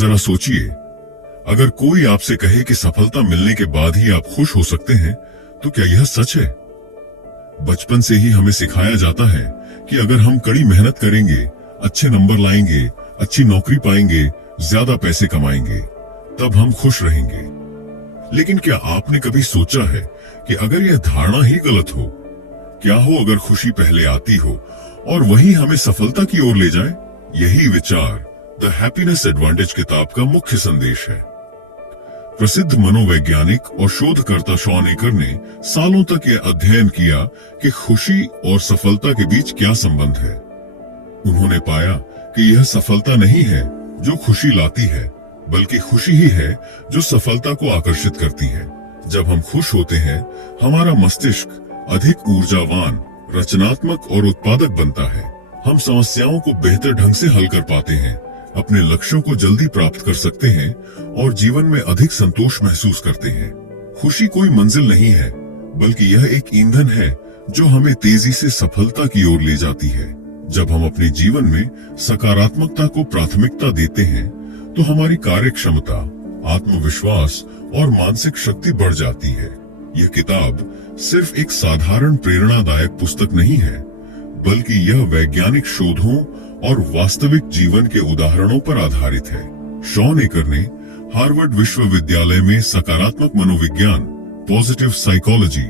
जरा सोचिए, अगर कोई आपसे कहे कि सफलता मिलने के बाद ही आप खुश हो सकते हैं, तो क्या यह सच है? बचपन से ही हमें सिखाया जाता है कि अगर हम कड़ी मेहनत करेंगे, अच्छे नंबर लाएंगे, अच्छी नौकरी पाएंगे, ज्यादा पैसे कमाएंगे, तब हम खुश रहेंगे। लेकिन क्या आपने कभी सोचा है कि अगर यह धारणा ही गलत हो, क्या हो अगर खुशी पहले आती हो और वही हमें सफलता की ओर ले जाए? यही विचार द हैप्पीनेस एडवांटेज किताब का मुख्य संदेश है। प्रसिद्ध मनोवैज्ञानिक और शोधकर्ता शॉन एकर ने सालों तक यह अध्ययन किया कि खुशी और सफलता के बीच क्या संबंध है। उन्होंने पाया कि यह सफलता नहीं है जो खुशी लाती है, बल्कि खुशी ही है जो सफलता को आकर्षित करती है। जब हम खुश होते हैं, हमारा मस्तिष्क अधिक ऊर्जावान, रचनात्मक और उत्पादक बनता है। हम समस्याओं को बेहतर ढंग से हल कर पाते हैं, अपने लक्ष्यों को जल्दी प्राप्त कर सकते हैं और जीवन में अधिक संतोष महसूस करते हैं। खुशी कोई मंजिल नहीं है, बल्कि यह एक ईंधन है जो हमें तेजी से सफलता की ओर ले जाती है। जब हम अपने जीवन में सकारात्मकता को प्राथमिकता देते हैं, तो हमारी कार्य क्षमता, आत्मविश्वास और मानसिक शक्ति बढ़ जाती है। यह किताब सिर्फ एक साधारण प्रेरणादायक पुस्तक नहीं है, बल्कि यह वैज्ञानिक शोधों और वास्तविक जीवन के उदाहरणों पर आधारित है। शॉन एकर ने हार्वर्ड विश्वविद्यालय में सकारात्मक मनोविज्ञान, पॉजिटिव साइकोलॉजी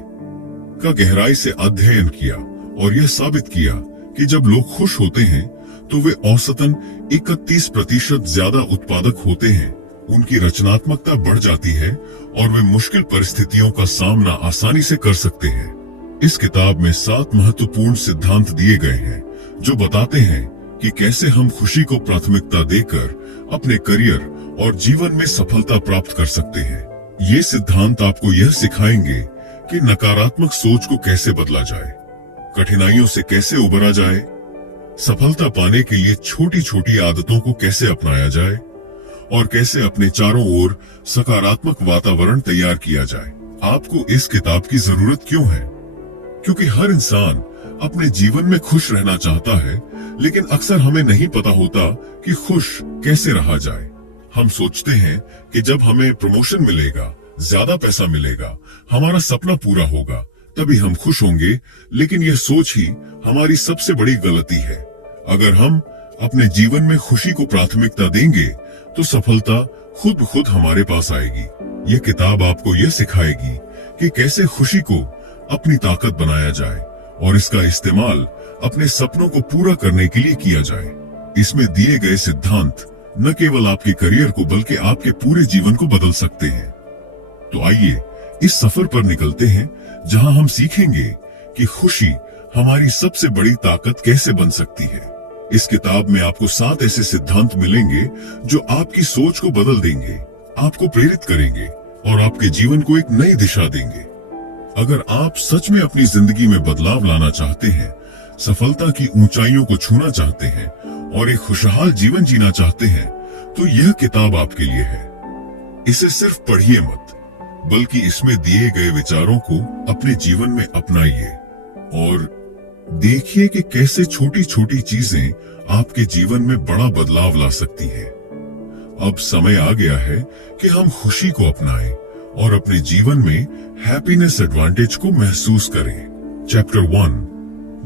का गहराई से अध्ययन किया और यह साबित किया कि जब लोग खुश होते हैं तो वे औसतन 31% ज्यादा उत्पादक होते हैं, उनकी रचनात्मकता बढ़ जाती है और वे मुश्किल परिस्थितियों का सामना आसानी से कर सकते हैं। इस किताब में 7 महत्वपूर्ण सिद्धांत दिए गए हैं जो बताते हैं कि कैसे हम खुशी को प्राथमिकता देकर अपने करियर और जीवन में सफलता प्राप्त कर सकते हैं। ये सिद्धांत आपको यह सिखाएंगे कि नकारात्मक सोच को कैसे बदला जाए, कठिनाइयों से कैसे उबरा जाए, सफलता पाने के लिए छोटी छोटी आदतों को कैसे अपनाया जाए और कैसे अपने चारों ओर सकारात्मक वातावरण तैयार किया जाए। आपको इस किताब की जरूरत क्यों है? क्योंकि हर इंसान अपने जीवन में खुश रहना चाहता है, लेकिन अक्सर हमें नहीं पता होता कि खुश कैसे रहा जाए। हम सोचते हैं कि जब हमें प्रमोशन मिलेगा, ज्यादा पैसा मिलेगा, हमारा सपना पूरा होगा, तभी हम खुश होंगे, लेकिन यह सोच ही हमारी सबसे बड़ी गलती है। अगर हम अपने जीवन में खुशी को प्राथमिकता देंगे, तो सफलता खुद ब खुद हमारे पास आएगी। यह किताब आपको यह सिखाएगी कि कैसे खुशी को अपनी ताकत बनाया जाए और इसका इस्तेमाल अपने सपनों को पूरा करने के लिए किया जाए। इसमें दिए गए सिद्धांत न केवल आपके करियर को बल्कि आपके पूरे जीवन को बदल सकते हैं। तो आइए इस सफर पर निकलते हैं, जहां हम सीखेंगे कि खुशी हमारी सबसे बड़ी ताकत कैसे बन सकती है। इस किताब में आपको 7 ऐसे सिद्धांत मिलेंगे जो आपकी सोच को बदल देंगे, आपको प्रेरित करेंगे और आपके जीवन को एक नई दिशा देंगे। अगर आप सच में अपनी जिंदगी में बदलाव लाना चाहते हैं, सफलता की ऊंचाइयों को छूना चाहते हैं और एक खुशहाल जीवन जीना चाहते हैं, तो यह किताब आपके लिए है। इसे सिर्फ पढ़िए मत, बल्कि इसमें दिए गए विचारों को अपने जीवन में अपनाइए और देखिए कि कैसे छोटी छोटी चीजें आपके जीवन में बड़ा बदलाव ला सकती हैं। अब समय आ गया है कि हम खुशी को अपनाएं और अपने जीवन में हैप्पीनेस एडवांटेज को महसूस करें। Chapter 1,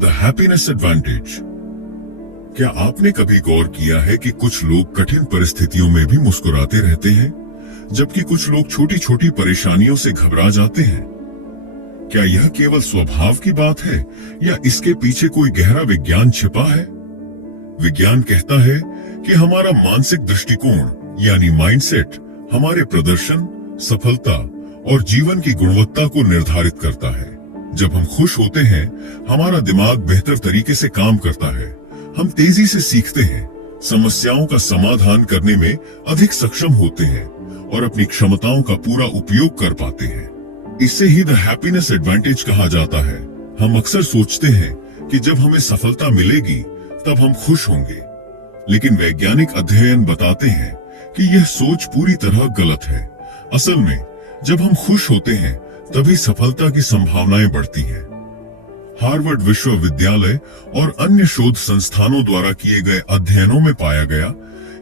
the happiness advantage. क्या आपने कभी गौर किया है कि कुछ लोग कठिन परिस्थितियों में भी मुस्कुराते रहते हैं, जबकि कुछ लोग छोटी छोटी परेशानियों से घबरा जाते हैं? क्या यह केवल स्वभाव की बात है या इसके पीछे कोई गहरा विज्ञान छिपा है? विज्ञान कहता है कि हमारा मानसिक दृष्टिकोण यानी माइंडसेट हमारे प्रदर्शन, सफलता और जीवन की गुणवत्ता को निर्धारित करता है। जब हम खुश होते हैं, हमारा दिमाग बेहतर तरीके से काम करता है, हम तेजी से सीखते हैं, समस्याओं का समाधान करने में अधिक सक्षम होते हैं और अपनी क्षमताओं का पूरा उपयोग कर पाते हैं। इसे ही द हैप्पीनेस एडवांटेज कहा जाता है। हम अक्सर सोचते हैं कि जब हमें सफलता मिलेगी तब हम खुश होंगे, लेकिन वैज्ञानिक अध्ययन बताते हैं कि यह सोच पूरी तरह गलत है। असल में जब हम खुश होते हैं तभी सफलता की संभावनाएं बढ़ती हैं। हार्वर्ड विश्वविद्यालय और अन्य शोध संस्थानों द्वारा किए गए अध्ययनों में पाया गया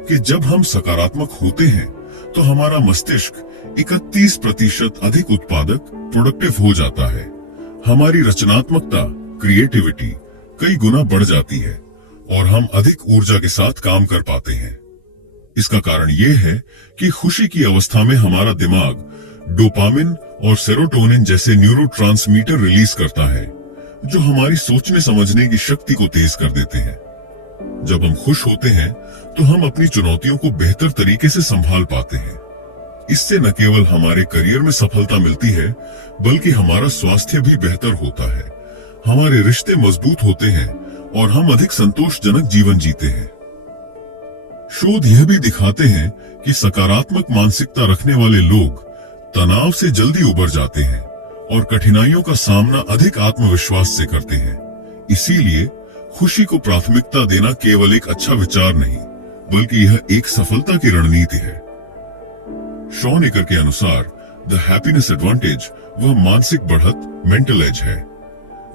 कि जब हम सकारात्मक होते हैं तो हमारा मस्तिष्क 31% अधिक उत्पादक प्रोडक्टिव हो जाता है। हमारी रचनात्मकता क्रिएटिविटी कई गुना बढ़ जाती है और हम अधिक ऊर्जा के साथ काम कर पाते हैं। इसका कारण यह है कि खुशी की अवस्था में हमारा दिमाग डोपामिन और सेरोटोनिन जैसे न्यूरोट्रांसमीटर रिलीज करता है, जो हमारी सोचने समझने की शक्ति को तेज कर देते हैं। जब हम खुश होते हैं तो हम अपनी चुनौतियों को बेहतर तरीके से संभाल पाते हैं। इससे न केवल हमारे करियर में सफलता मिलती है, बल्कि हमारा स्वास्थ्य भी बेहतर होता है, हमारे रिश्ते मजबूत होते हैं और हम अधिक संतोषजनक जीवन जीते हैं। शोध यह भी दिखाते हैं कि सकारात्मक मानसिकता रखने वाले लोग तनाव से जल्दी उबर जाते हैं और कठिनाइयों का सामना अधिक आत्मविश्वास से करते हैं। इसीलिए खुशी को प्राथमिकता देना केवल एक अच्छा विचार नहीं, बल्कि यह एक सफलता की रणनीति है। शॉन एकर के अनुसार द हैप्पीनेस एडवांटेज वह मानसिक बढ़त मेंटल एज है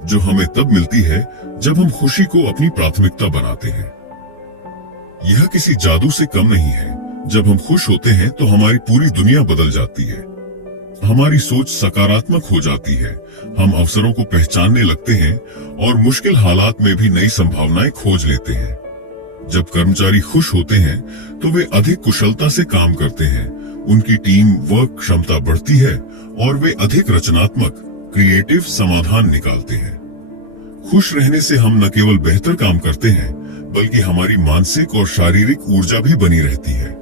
जो हमें तब मिलती है जब हम खुशी को अपनी प्राथमिकता बनाते हैं। यह किसी जादू से कम नहीं है। जब हम खुश होते हैं तो हमारी पूरी दुनिया बदल जाती है, हमारी सोच सकारात्मक हो जाती है, हम अवसरों को पहचानने लगते हैं और मुश्किल हालात में भी नई संभावनाएं खोज लेते हैं। जब कर्मचारी खुश होते हैं तो वे अधिक कुशलता से काम करते हैं, उनकी टीम वर्क क्षमता बढ़ती है और वे अधिक रचनात्मक क्रिएटिव समाधान निकालते हैं। खुश रहने से हम न केवल बेहतर काम करते हैं, बल्कि हमारी मानसिक और शारीरिक ऊर्जा भी बनी रहती है।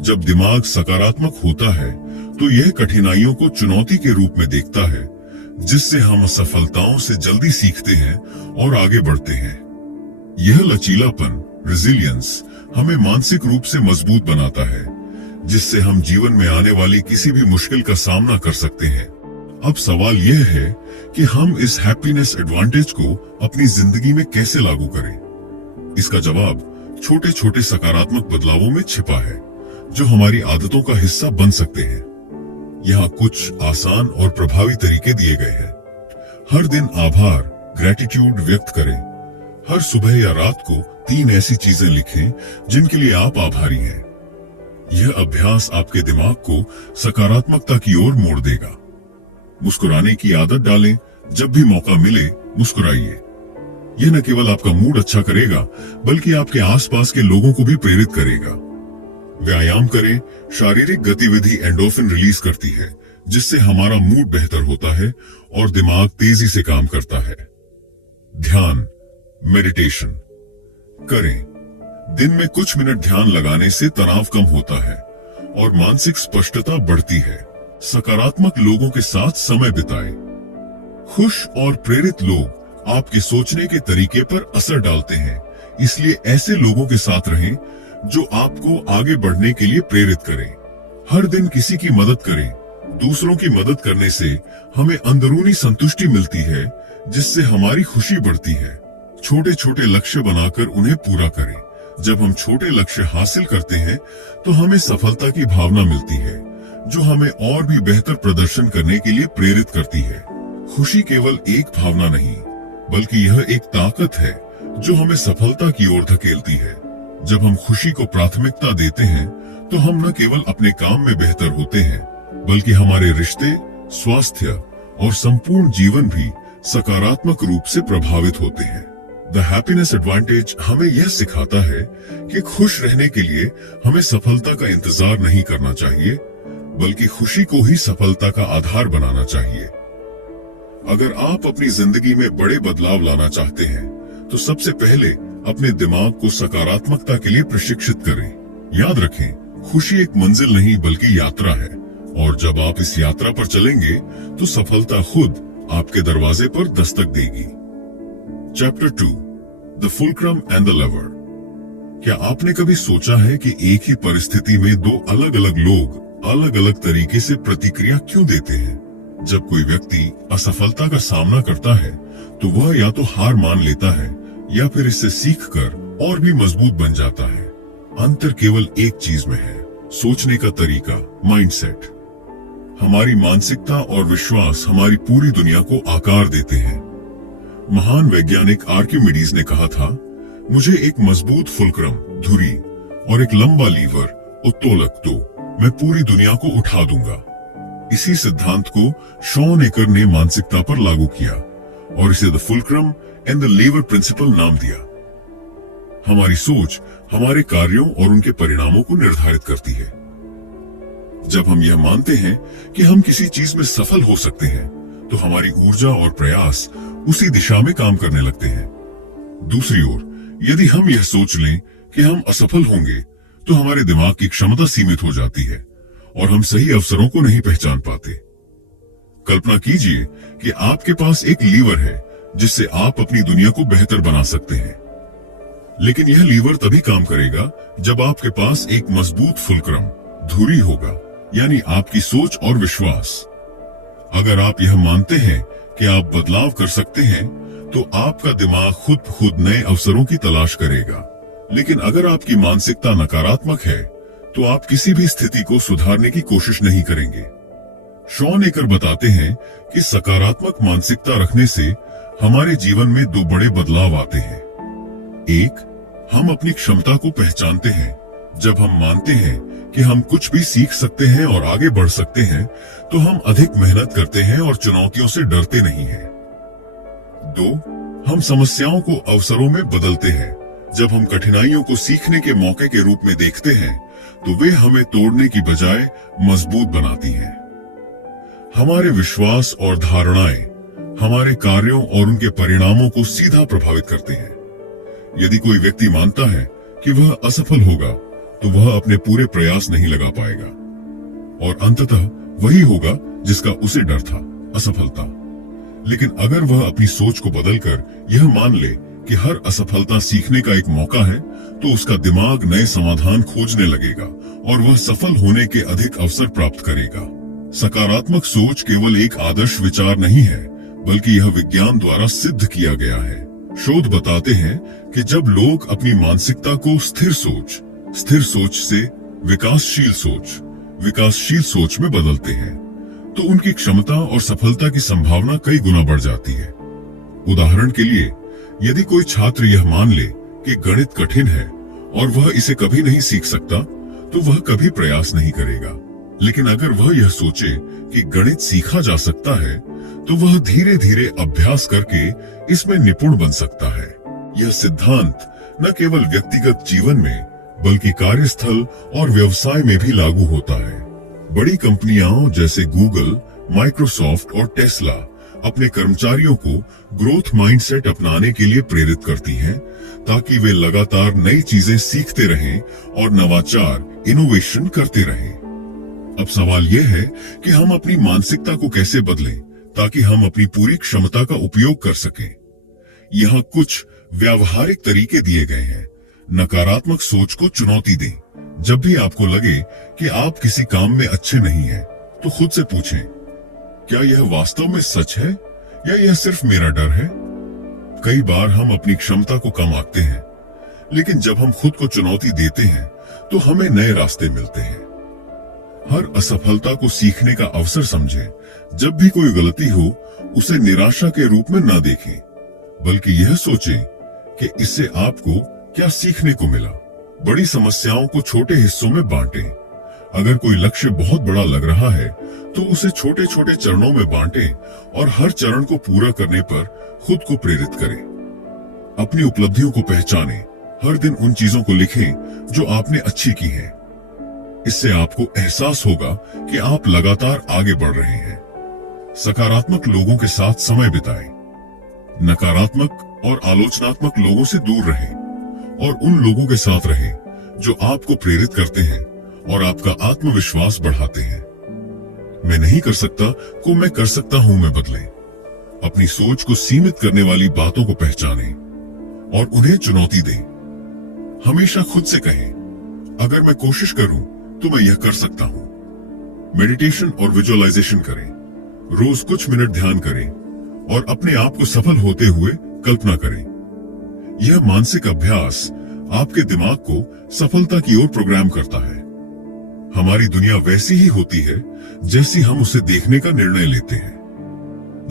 जब दिमाग सकारात्मक होता है तो यह कठिनाइयों को चुनौती के रूप में देखता है, जिससे हम असफलताओं से जल्दी सीखते हैं और आगे बढ़ते हैं। यह लचीलापन रेजिलियंस हमें मानसिक रूप से मजबूत बनाता है, जिससे हम जीवन में आने वाली किसी भी मुश्किल का सामना कर सकते हैं। अब सवाल यह है कि हम इस हैप्पीनेस एडवांटेज को अपनी जिंदगी में कैसे लागू करें। इसका जवाब छोटे छोटे सकारात्मक बदलावों में छिपा है, जो हमारी आदतों का हिस्सा बन सकते हैं। यहाँ कुछ आसान और प्रभावी तरीके दिए गए हैं। हर दिन आभार ग्रेटिट्यूड व्यक्त करें। हर सुबह या रात को 3 ऐसी चीजें लिखें जिनके लिए आप आभारी हैं। यह अभ्यास आपके दिमाग को सकारात्मकता की ओर मोड़ देगा। मुस्कुराने की आदत डालें। जब भी मौका मिले मुस्कुराइए। यह न केवल आपका मूड अच्छा करेगा, बल्कि आपके आसपास के लोगों को भी प्रेरित करेगा। व्यायाम करें। शारीरिक गतिविधि एंडोर्फिन रिलीज करती है, जिससे हमारा मूड बेहतर होता है और दिमाग तेजी से काम करता है। ध्यान मेडिटेशन करें। दिन में कुछ मिनट ध्यान लगाने से तनाव कम होता है और मानसिक स्पष्टता बढ़ती है। सकारात्मक लोगों के साथ समय बिताएं। खुश और प्रेरित लोग आपके सोचने के तरीके पर असर डालते हैं, इसलिए ऐसे लोगों के साथ रहें जो आपको आगे बढ़ने के लिए प्रेरित करें। हर दिन किसी की मदद करें। दूसरों की मदद करने से हमें अंदरूनी संतुष्टि मिलती है, जिससे हमारी खुशी बढ़ती है। छोटे छोटे लक्ष्य बनाकर उन्हें पूरा करें। जब हम छोटे लक्ष्य हासिल करते हैं तो हमें सफलता की भावना मिलती है, जो हमें और भी बेहतर प्रदर्शन करने के लिए प्रेरित करती है। खुशी केवल एक भावना नहीं, बल्कि यह एक ताकत है जो हमें सफलता की ओर धकेलती है। जब हम खुशी को प्राथमिकता देते हैं तो हम न केवल अपने काम में बेहतर होते हैं, बल्कि हमारे रिश्ते, स्वास्थ्य और संपूर्ण जीवन भी सकारात्मक रूप से प्रभावित होते हैं। द हैप्पीनेस एडवांटेज हमें यह सिखाता है कि खुश रहने के लिए हमें सफलता का इंतजार नहीं करना चाहिए, बल्कि खुशी को ही सफलता का आधार बनाना चाहिए। अगर आप अपनी जिंदगी में बड़े बदलाव लाना चाहते हैं, तो सबसे पहले अपने दिमाग को सकारात्मकता के लिए प्रशिक्षित करें। याद रखें, खुशी एक मंजिल नहीं बल्कि यात्रा है, और जब आप इस यात्रा पर चलेंगे तो सफलता खुद आपके दरवाजे पर दस्तक देगी। Chapter 2 the fulcrum and the lever. क्या आपने कभी सोचा है कि एक ही परिस्थिति में 2 अलग अलग लोग अलग अलग तरीके से प्रतिक्रिया क्यों देते हैं? जब कोई व्यक्ति असफलता का सामना करता है तो वह या तो हार मान लेता है या फिर इससे सीखकर और भी मजबूत बन जाता है। अंतर केवल एक चीज में है, सोचने का तरीका, माइंडसेट। हमारी मानसिकता और विश्वास हमारी पूरी दुनिया को आकार देते हैं। महान वैज्ञानिक आर्किमिडीज ने कहा था, मुझे एक मजबूत फुलक्रम, धुरी और एक लंबा लीवर उत्तोलक दो, मैं पूरी दुनिया को उठा दूंगा। इसी सिद्धांत को शॉन एकर ने मानसिकता पर लागू किया और इसे the fulcrum and the lever principle नाम दिया। हमारी सोच हमारे कार्यों और उनके परिणामों को निर्धारित करती है। जब हम यह मानते हैं कि हम किसी चीज में सफल हो सकते हैं, तो हमारी ऊर्जा और प्रयास उसी दिशा में काम करने लगते हैं। दूसरी ओर, यदि हम यह सोच लें कि हम असफल होंगे, तो हमारे दिमाग की क्षमता सीमित हो जाती है और हम सही अवसरों को नहीं पहचान पाते। कल्पना कीजिए कि आपके पास एक लीवर है जिससे आप अपनी दुनिया को बेहतर बना सकते हैं। लेकिन यह लीवर तभी काम करेगा जब आपके पास एक मजबूत फुलक्रम धुरी होगा, यानी आपकी सोच और विश्वास। अगर आप यह मानते हैं कि आप बदलाव कर सकते हैं, तो आपका दिमाग खुद नए अवसरों की तलाश करेगा। लेकिन अगर आपकी मानसिकता नकारात्मक है, तो आप किसी भी स्थिति को सुधारने की कोशिश नहीं करेंगे। शॉन एकर बताते हैं कि सकारात्मक मानसिकता रखने से हमारे जीवन में दो बड़े बदलाव आते हैं। एक, हम अपनी क्षमता को पहचानते हैं। जब हम मानते हैं कि हम कुछ भी सीख सकते हैं और आगे बढ़ सकते हैं, तो हम अधिक मेहनत करते हैं और चुनौतियों से डरते नहीं हैं। दो, हम समस्याओं को अवसरों में बदलते हैं। जब हम कठिनाइयों को सीखने के मौके के रूप में देखते हैं, तो वे हमें तोड़ने की बजाय मजबूत बनाती हैं। हमारे विश्वास और धारणाएं हमारे कार्यों और उनके परिणामों को सीधा प्रभावित करते हैं। यदि कोई व्यक्ति मानता है कि वह असफल होगा, तो वह अपने पूरे प्रयास नहीं लगा पाएगा और अंततः वही होगा जिसका उसे डर था, असफलता। लेकिन अगर वह अपनी सोच को बदलकर यह मान ले कि हर असफलता सीखने का एक मौका है, तो उसका दिमाग नए समाधान खोजने लगेगा और वह सफल होने के अधिक अवसर प्राप्त करेगा। सकारात्मक सोच केवल एक आदर्श विचार नहीं है, बल्कि यह विज्ञान द्वारा सिद्ध किया गया है। शोध बताते हैं कि जब लोग अपनी मानसिकता को स्थिर सोच से विकासशील सोच में बदलते हैं, तो उनकी क्षमता और सफलता की संभावना कई गुना बढ़ जाती है। उदाहरण के लिए, यदि कोई छात्र यह मान ले कि गणित कठिन है और वह इसे कभी नहीं सीख सकता, तो वह कभी प्रयास नहीं करेगा। लेकिन अगर वह यह सोचे कि गणित सीखा जा सकता है, तो वह धीरे धीरे अभ्यास करके इसमें निपुण बन सकता है। यह सिद्धांत न केवल व्यक्तिगत जीवन में, बल्कि कार्यस्थल और व्यवसाय में भी लागू होता है। बड़ी कंपनियां जैसे गूगल, माइक्रोसॉफ्ट और टेस्ला अपने कर्मचारियों को ग्रोथ माइंडसेट अपनाने के लिए प्रेरित करती हैं, ताकि वे लगातार नई चीजें सीखते रहें और नवाचार इनोवेशन करते रहें। अब सवाल यह है कि हम अपनी मानसिकता को कैसे बदलें ताकि हम अपनी पूरी क्षमता का उपयोग कर सकें। यहाँ कुछ व्यावहारिक तरीके दिए गए हैं। नकारात्मक सोच को चुनौती दें। जब भी आपको लगे कि आप किसी काम में अच्छे नहीं हैं, तो खुद से पूछें, क्या यह वास्तव में सच है या यह सिर्फ मेरा डर है? कई बार हम अपनी क्षमता को कम आंकते हैं, लेकिन जब हम खुद को चुनौती देते हैं, तो हमें नए रास्ते मिलते हैं। हर असफलता को सीखने का अवसर समझें। जब भी कोई गलती हो, उसे निराशा के रूप में न देखें, बल्कि यह सोचें कि इससे आपको क्या सीखने को मिला। बड़ी समस्याओं को छोटे हिस्सों में बांटें। अगर कोई लक्ष्य बहुत बड़ा लग रहा है, तो उसे छोटे छोटे चरणों में बांटें और हर चरण को पूरा करने पर खुद को प्रेरित करें। अपनी उपलब्धियों को पहचानें। हर दिन उन चीजों को लिखें जो आपने अच्छी की हैं। इससे आपको एहसास होगा कि आप लगातार आगे बढ़ रहे हैं। सकारात्मक लोगों के साथ समय बिताएं। नकारात्मक और आलोचनात्मक लोगों से दूर रहें और उन लोगों के साथ रहें जो आपको प्रेरित करते हैं और आपका आत्मविश्वास बढ़ाते हैं। मैं नहीं कर सकता को मैं कर सकता हूं में बदलें। अपनी सोच को सीमित करने वाली बातों को पहचानें और उन्हें चुनौती दें। हमेशा खुद से कहें, अगर मैं कोशिश करूं तो मैं यह कर सकता हूं। मेडिटेशन और विजुअलाइजेशन करें। रोज कुछ मिनट ध्यान करें और अपने आप को सफल होते हुए कल्पना करें। यह मानसिक अभ्यास आपके दिमाग को सफलता की ओर प्रोग्राम करता है। हमारी दुनिया वैसी ही होती है जैसी हम उसे देखने का निर्णय लेते हैं।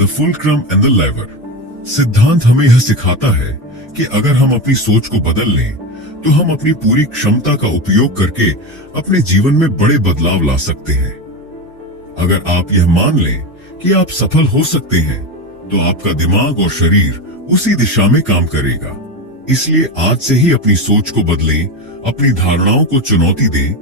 The fulcrum and the lever सिद्धांत हमें यह सिखाता है कि अगर हम अपनी सोच को बदल लें, तो हम अपनी पूरी क्षमता का उपयोग करके अपने जीवन में बड़े बदलाव ला सकते हैं। अगर आप यह मान लें कि आप सफल हो सकते हैं, तो आपका दिमाग और शरीर उसी दिशा में काम करेगा। इसलिए आज से ही अपनी सोच को बदलें, अपनी धारणाओं को चुनौती दें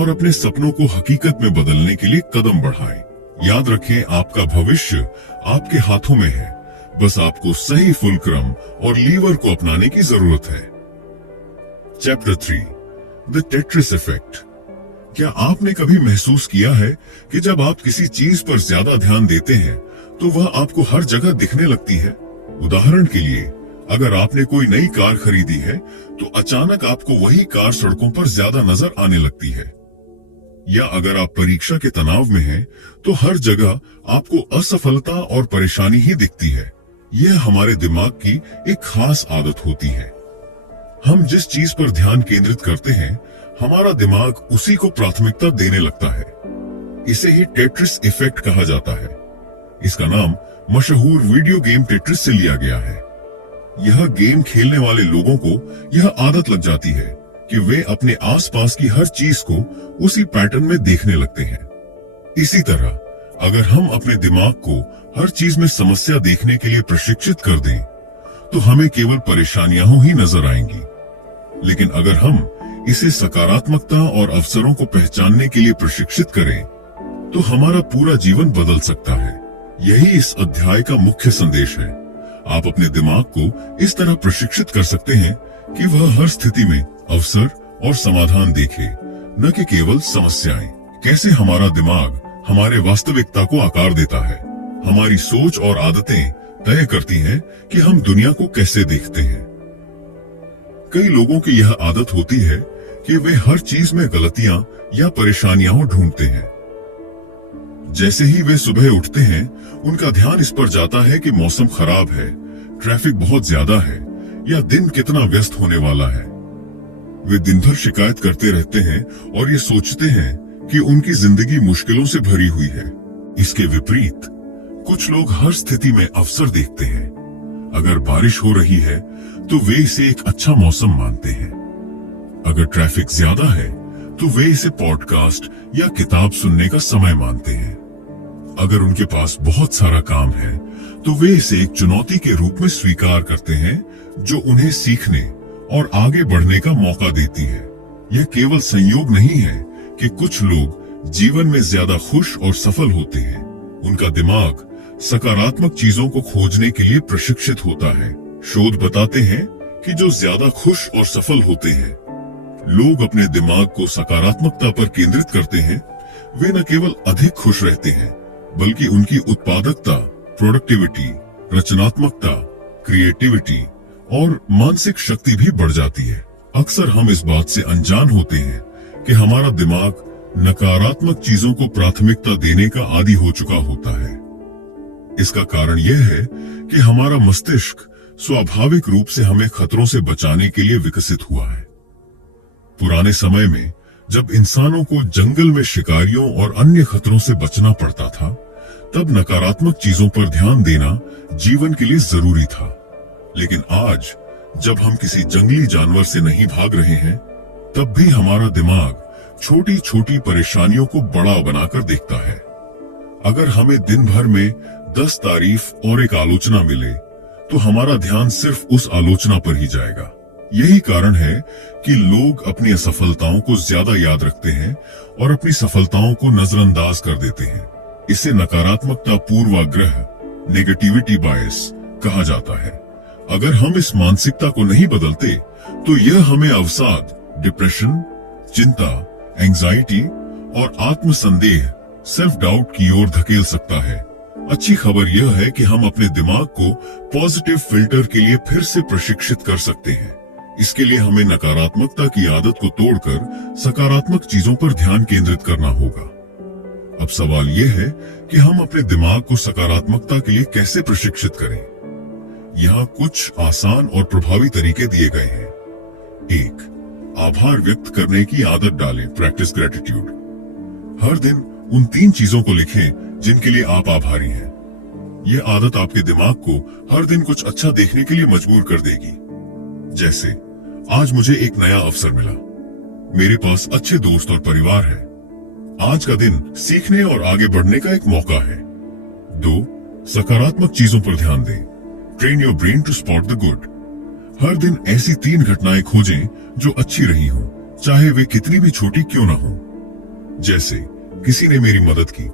और अपने सपनों को हकीकत में बदलने के लिए कदम बढ़ाएं। याद रखें, आपका भविष्य आपके हाथों में है। बस आपको सही फुलक्रम और लीवर को अपनाने की जरूरत है। Chapter 3, the Tetris effect. क्या आपने कभी महसूस किया है कि जब आप किसी चीज पर ज्यादा ध्यान देते हैं तो वह आपको हर जगह दिखने लगती है? उदाहरण के लिए, अगर आपने कोई नई कार खरीदी है तो अचानक आपको वही कार सड़कों पर ज्यादा नजर आने लगती है। या अगर आप परीक्षा के तनाव में हैं तो हर जगह आपको असफलता और परेशानी ही दिखती है। यह हमारे दिमाग की एक खास आदत होती है। हम जिस चीज पर ध्यान केंद्रित करते हैं, हमारा दिमाग उसी को प्राथमिकता देने लगता है। इसे ही टेट्रिस इफेक्ट कहा जाता है। इसका नाम मशहूर वीडियो गेम टेट्रिस से लिया गया है। यह गेम खेलने वाले लोगों को यह आदत लग जाती है कि वे अपने आसपास की हर चीज को उसी पैटर्न में देखने लगते हैं। इसी तरह अगर हम अपने दिमाग को हर चीज में समस्या देखने के लिए प्रशिक्षित कर दें, तो हमें केवल परेशानियां ही नजर आएंगी। लेकिन अगर हम इसे सकारात्मकता और अवसरों को पहचानने के लिए प्रशिक्षित करें, तो हमारा पूरा जीवन बदल सकता है। यही इस अध्याय का मुख्य संदेश है। आप अपने दिमाग को इस तरह प्रशिक्षित कर सकते हैं कि वह हर स्थिति में अवसर और समाधान देखे, न कि केवल समस्याएं। कैसे हमारा दिमाग हमारे वास्तविकता को आकार देता है। हमारी सोच और आदतें तय करती हैं कि हम दुनिया को कैसे देखते हैं। कई लोगों की यह आदत होती है कि वे हर चीज में गलतियां या परेशानियां ढूंढते हैं। जैसे ही वे सुबह उठते हैं, उनका ध्यान इस पर जाता है कि मौसम खराब है, ट्रैफिक बहुत ज्यादा है या दिन कितना व्यस्त होने वाला है। वे दिन भर शिकायत करते रहते हैं और ये सोचते हैं कि उनकी जिंदगी मुश्किलों से भरी हुई है। इसके विपरीत कुछ लोग हर स्थिति में अवसर देखते हैं। अगर बारिश हो रही है तो वे इसे एक अच्छा मौसम मानते हैं। अगर ट्रैफिक ज्यादा है तो वे इसे पॉडकास्ट या किताब सुनने का समय मानते हैं। अगर उनके पास बहुत सारा काम है तो वे इसे एक चुनौती के रूप में स्वीकार करते हैं, जो उन्हें सीखने और आगे बढ़ने का मौका देती है। यह केवल संयोग नहीं है कि कुछ लोग जीवन में ज्यादा खुश और सफल होते हैं। उनका दिमाग सकारात्मक चीजों को खोजने के लिए प्रशिक्षित होता है। शोध बताते हैं कि जो ज्यादा खुश और सफल होते हैं, लोग अपने दिमाग को सकारात्मकता पर केंद्रित करते हैं, वे न केवल अधिक खुश रहते हैं, बल्कि उनकी उत्पादकता, प्रोडक्टिविटी, रचनात्मकता, क्रिएटिविटी और मानसिक शक्ति भी बढ़ जाती है। अक्सर हम इस बात से अनजान होते हैं कि हमारा दिमाग नकारात्मक चीजों को प्राथमिकता देने का आदी हो चुका होता है। इसका कारण यह है कि हमारा मस्तिष्क स्वाभाविक रूप से हमें खतरों से बचाने के लिए विकसित हुआ है। पुराने समय में जब इंसानों को जंगल में शिकारियों और अन्य खतरों से बचना पड़ता था, तब नकारात्मक चीजों पर ध्यान देना जीवन के लिए जरूरी था। लेकिन आज जब हम किसी जंगली जानवर से नहीं भाग रहे हैं, तब भी हमारा दिमाग छोटी छोटी परेशानियों को बड़ा बनाकर देखता है। अगर हमें दिन भर में 10 तारीफ और एक आलोचना मिले, तो हमारा ध्यान सिर्फ उस आलोचना पर ही जाएगा। यही कारण है कि लोग अपनी असफलताओं को ज्यादा याद रखते हैं और अपनी सफलताओं को नजरअंदाज कर देते हैं। इसे नकारात्मकता पूर्वाग्रह, नेगेटिविटी बायस कहा जाता है। अगर हम इस मानसिकता को नहीं बदलते, तो यह हमें अवसाद, डिप्रेशन, चिंता, एंजाइटी और आत्मसंदेह, सेल्फ डाउट की ओर धकेल सकता है। अच्छी खबर यह है कि हम अपने दिमाग को पॉजिटिव फिल्टर के लिए फिर से प्रशिक्षित कर सकते हैं। इसके लिए हमें नकारात्मकता की आदत को तोड़कर सकारात्मक चीजों पर ध्यान केंद्रित करना होगा। अब सवाल यह है कि हम अपने दिमाग को सकारात्मकता के लिए कैसे प्रशिक्षित करें। यहाँ कुछ आसान और प्रभावी तरीके दिए गए हैं। 1. आभार व्यक्त करने की आदत डालें। Practice gratitude. हर दिन उन 3 चीजों को लिखें जिनके लिए आप आभारी हैं। यह आदत आपके दिमाग को हर दिन कुछ अच्छा देखने के लिए मजबूर कर देगी। जैसे आज मुझे एक नया अवसर मिला। मेरे पास अच्छे दोस्त और परिवार है। आज का दिन सीखने और आगे बढ़ने का एक मौका है। 2. सकारात्मक चीजों पर ध्यान दें। Train your brain to spot the good. हर दिन ऐसी 3 घटनाएं खोजें जो अच्छी रही हों, चाहे वे कितनी भी छोटी क्यों ना हों। जैसे किसी ने मेरी मदद की,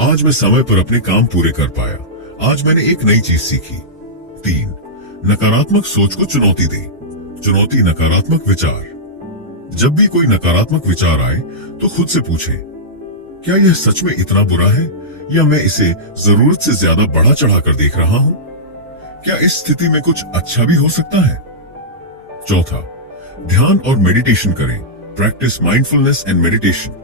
आज मैं समय पर अपने काम पूरे कर पाया, आज मैंने एक नई चीज सीखी। 3. नकारात्मक सोच को चुनौती दें। चुनौती नकारात्मक विचार। जब भी कोई नकारात्मक विचार आए तो खुद से पूछें, क्या यह सच में इतना बुरा है या मैं इसे जरूरत से ज्यादा बढ़ा चढ़ाकर देख रहा हूं? क्या इस स्थिति में कुछ अच्छा भी हो सकता है? 4. ध्यान और मेडिटेशन करें। Practice mindfulness and meditation.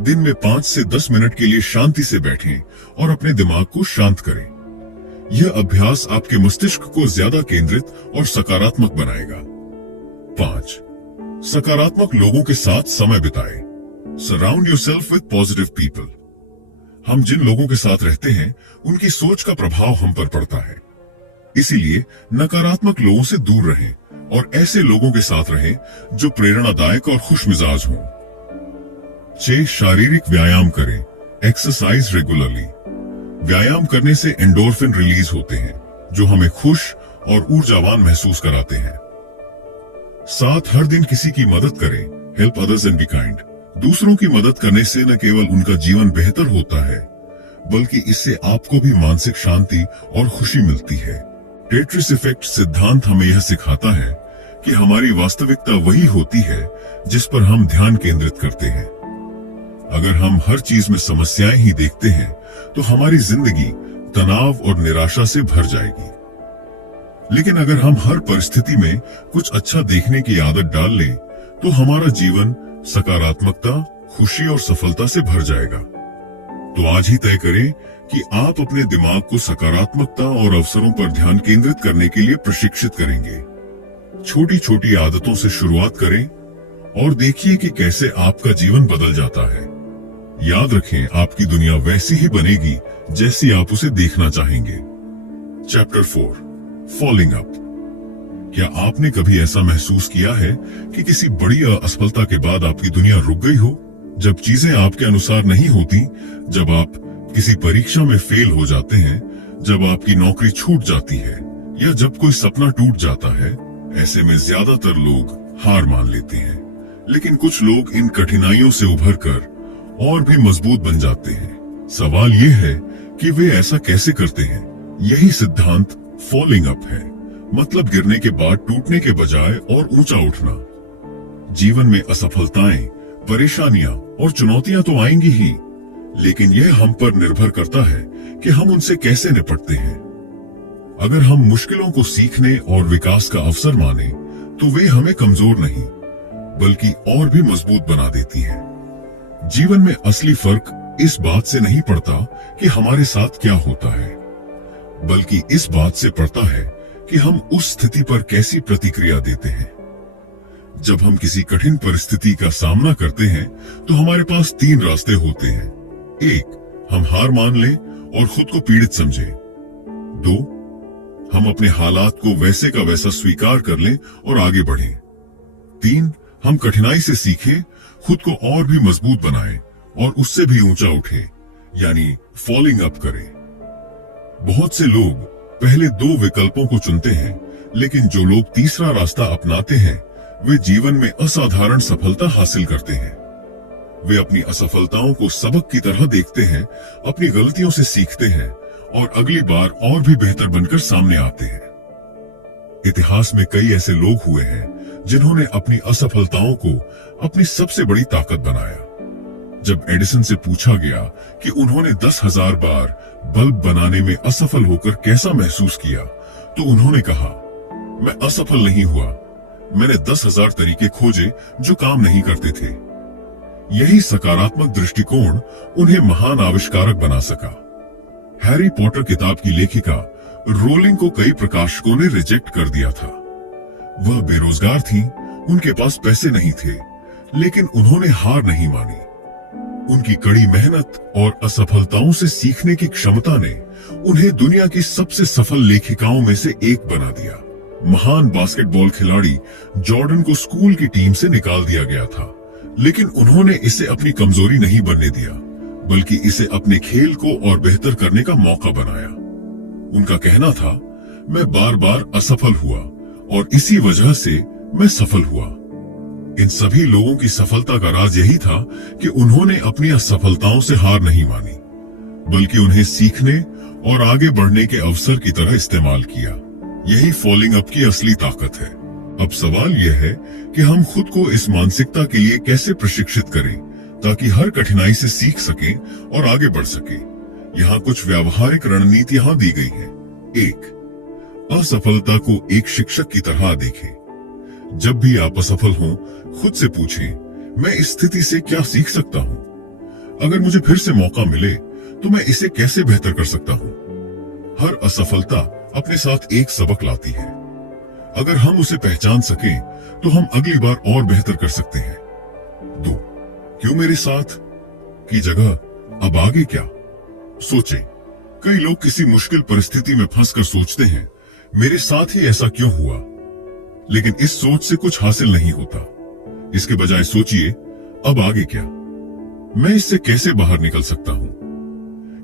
दिन में 5 से 10 मिनट के लिए शांति से बैठें और अपने दिमाग को शांत करें। यह अभ्यास आपके मस्तिष्क को ज्यादा केंद्रित और सकारात्मक बनाएगा। 5. सकारात्मक लोगों के साथ समय बिताएं। Surround yourself with positive people. हम जिन लोगों के साथ रहते हैं उनकी सोच का प्रभाव हम पर पड़ता है, इसीलिए नकारात्मक लोगों से दूर रहें और ऐसे लोगों के साथ रहें जो प्रेरणादायक और खुशमिजाज हों। 6. शारीरिक व्यायाम करें। Exercise regularly. व्यायाम करने से एंडोर्फिन रिलीज होते हैं जो हमें खुश और ऊर्जावान महसूस कराते हैं। 7. हर दिन किसी की मदद करें। Help others and be kind. दूसरों की मदद करने से न केवल उनका जीवन बेहतर होता है, बल्कि इससे आपको भी मानसिक शांति और खुशी मिलती है। टेट्रिस इफेक्ट सिद्धांत हमें यह सिखाता है कि हमारी वास्तविकता वही होती है जिस पर हम ध्यान केंद्रित करते हैं। अगर हम हर चीज में समस्याएं ही देखते हैं तो हमारी जिंदगी तनाव और निराशा से भर जाएगी। लेकिन अगर हम हर परिस्थिति में कुछ अच्छा देखने की आदत डाल लें तो हमारा जीवन सकारात्मकता, खुशी और सफलता से भर जाएगा। तो आज ही तय करें कि आप अपने दिमाग को सकारात्मकता और अवसरों पर ध्यान केंद्रित करने के लिए प्रशिक्षित करेंगे। छोटी छोटी आदतों से शुरुआत करें और देखिए कि कैसे आपका जीवन बदल जाता है। याद रखें, आपकी दुनिया वैसी ही बनेगी जैसी आप उसे देखना चाहेंगे। Chapter 4, falling up. क्या आपने कभी ऐसा महसूस किया है कि किसी बड़ी असफलता के बाद आपकी दुनिया रुक गई हो? जब चीजें आपके अनुसार नहीं होती, जब आप किसी परीक्षा में फेल हो जाते हैं, जब आपकी नौकरी छूट जाती है या जब कोई सपना टूट जाता है, ऐसे में ज्यादातर लोग हार मान लेते हैं। लेकिन कुछ लोग इन कठिनाइयों से उभरकर और भी मजबूत बन जाते हैं। सवाल यह है कि वे ऐसा कैसे करते हैं। यही सिद्धांत फॉलिंग अप है, मतलब गिरने के बाद टूटने के बजाय और ऊंचा उठना। जीवन में असफलताएं, परेशानियां और चुनौतियां तो आएंगी ही, लेकिन यह हम पर निर्भर करता है कि हम उनसे कैसे निपटते हैं। अगर हम मुश्किलों को सीखने और विकास का अवसर माने तो वे हमें कमजोर नहीं बल्कि और भी मजबूत बना देती हैं। जीवन में असली फर्क इस बात से नहीं पड़ता कि हमारे साथ क्या होता है, बल्कि इस बात से पड़ता है कि हम उस स्थिति पर कैसी प्रतिक्रिया देते हैं। जब हम किसी कठिन परिस्थिति का सामना करते हैं तो हमारे पास 3 रास्ते होते हैं। 1. हम हार मान लें और खुद को पीड़ित समझें। 2. हम अपने हालात को वैसे का वैसा स्वीकार कर लें और आगे बढ़ें। 3. हम कठिनाई से सीखें, खुद को और भी मजबूत बनाएं और उससे भी ऊंचा उठें, यानी फॉलिंग अप करें। बहुत से लोग पहले 2 विकल्पों को चुनते हैं, लेकिन जो लोग तीसरा रास्ता अपनाते हैं वे जीवन में असाधारण सफलता हासिल करते हैं। वे अपनी असफलताओं को सबक की तरह देखते हैं, अपनी गलतियों से सीखते हैं और अगली बार और भी बेहतर बनकर सामने आते हैं। इतिहास में कई ऐसे लोग हुए हैं जिन्होंने अपनी असफलताओं को अपनी सबसे बड़ी ताकत बनाया। जब एडिसन से पूछा गया कि उन्होंने 10,000 बार बल्ब बनाने में असफल होकर कैसा महसूस किया, तो उन्होंने कहा, मैं असफल नहीं हुआ, मैंने 10,000 तरीके खोजे जो काम नहीं करते थे। यही सकारात्मक दृष्टिकोण उन्हें महान आविष्कारक बना सका। हैरी पॉटर किताब की लेखिका रोलिंग को कई प्रकाशकों ने रिजेक्ट कर दिया था। वह बेरोजगार थीं, उनके पास पैसे नहीं थे, लेकिन उन्होंने हार नहीं मानी। उनकी कड़ी मेहनत और असफलताओं से सीखने की क्षमता ने उन्हें दुनिया की सबसे सफल लेखिकाओं में से एक बना दिया। महान बास्केटबॉल खिलाड़ी जॉर्डन को स्कूल की टीम से निकाल दिया गया था, लेकिन उन्होंने इसे अपनी कमजोरी नहीं बनने दिया, बल्कि इसे अपने खेल को और बेहतर करने का मौका बनाया। उनका कहना था, मैं बार बार असफल हुआ और इसी वजह से मैं सफल हुआ। इन सभी लोगों की सफलता का राज यही था कि उन्होंने अपनी असफलताओं से हार नहीं मानी, बल्कि उन्हें सीखने और आगे बढ़ने के अवसर की तरह इस्तेमाल किया। यही फॉलोइंग अप की असली ताकत है। अब सवाल यह है कि हम खुद को इस मानसिकता के लिए कैसे प्रशिक्षित करें ताकि हर कठिनाई से सीख सकें और आगे बढ़ सकें। यहाँ कुछ व्यावहारिक रणनीतियां दी गई हैं। 1. असफलता को एक शिक्षक की तरह देखें। जब भी आप असफल हों, खुद से पूछें, मैं इस स्थिति से क्या सीख सकता हूँ? अगर मुझे फिर से मौका मिले तो मैं इसे कैसे बेहतर कर सकता हूँ? हर असफलता अपने साथ एक सबक लाती है। अगर हम उसे पहचान सकें तो हम अगली बार और बेहतर कर सकते हैं। 2. क्यों मेरे साथ की जगह अब आगे क्या? सोचें, कई लोग किसी मुश्किल परिस्थिति में फंसकर सोचते हैं, मेरे साथ ही ऐसा क्यों हुआ? लेकिन इस सोच से कुछ हासिल नहीं होता। इसके बजाय सोचिए, अब आगे क्या? मैं इससे कैसे बाहर निकल सकता हूँ?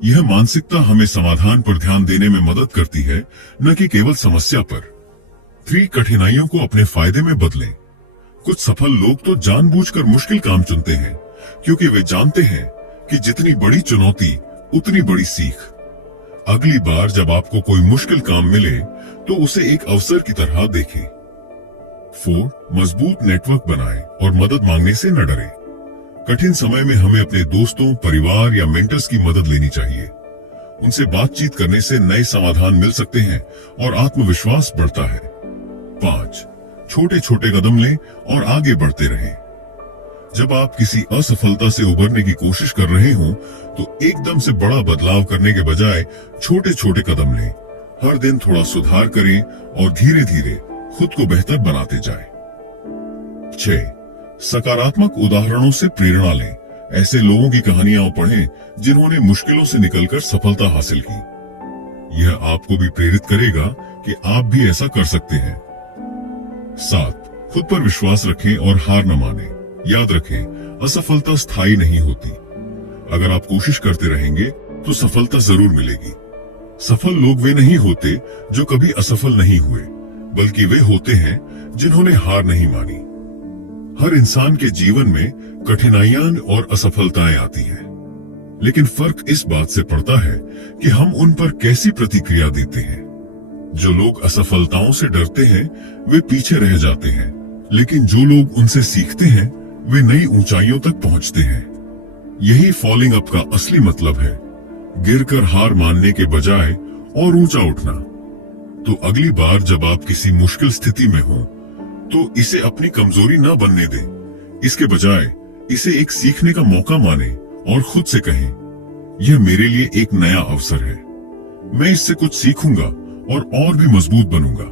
यह मानसिकता हमें समाधान पर ध्यान देने में मदद करती है, न कि केवल समस्या पर। 3. कठिनाइयों को अपने फायदे में बदलें। कुछ सफल लोग तो जानबूझकर मुश्किल काम चुनते हैं, क्योंकि वे जानते हैं कि जितनी बड़ी चुनौती उतनी बड़ी सीख। अगली बार जब आपको कोई मुश्किल काम मिले तो उसे एक अवसर की तरह देखें। 4. मजबूत नेटवर्क बनाएं और मदद मांगने से न डरें। कठिन समय में हमें अपने दोस्तों, परिवार या मेंटर्स की मदद लेनी चाहिए। उनसे बातचीत करने से नए समाधान मिल सकते हैं और आत्मविश्वास बढ़ता है। 5. छोटे छोटे कदम लें और आगे बढ़ते रहें। जब आप किसी असफलता से उबरने की कोशिश कर रहे हों, तो एकदम से बड़ा बदलाव करने के बजाय छोटे छोटे कदम लें। हर दिन थोड़ा सुधार करें और धीरे धीरे खुद को बेहतर बनाते जाएं। 6. सकारात्मक उदाहरणों से प्रेरणा लें। ऐसे लोगों की कहानियां पढ़ें जिन्होंने मुश्किलों से निकलकर सफलता हासिल की। यह आपको भी प्रेरित करेगा कि आप भी ऐसा कर सकते हैं। 7. खुद पर विश्वास रखें और हार न मानें। याद रखें, असफलता स्थायी नहीं होती। अगर आप कोशिश करते रहेंगे तो सफलता जरूर मिलेगी। सफल लोग वे नहीं होते जो कभी असफल नहीं हुए, बल्कि वे होते हैं जिन्होंने हार नहीं मानी। हर इंसान के जीवन में कठिनाइयां और असफलताएं आती हैं, लेकिन फर्क इस बात से पड़ता है कि हम उन पर कैसी प्रतिक्रिया देते हैं। जो लोग असफलताओं से डरते हैं वे पीछे रह जाते हैं, लेकिन जो लोग उनसे सीखते हैं वे नई ऊंचाइयों तक पहुंचते हैं। यही फॉलोइंग अप का असली मतलब है, गिरकर हार मानने के बजाय और ऊंचा उठना। तो अगली बार जब आप किसी मुश्किल स्थिति में हो तो इसे अपनी कमजोरी न बनने दें। इसके बजाय इसे एक सीखने का मौका माने और खुद से कहें, यह मेरे लिए एक नया अवसर है। मैं इससे कुछ सीखूंगा और भी मजबूत बनूंगा।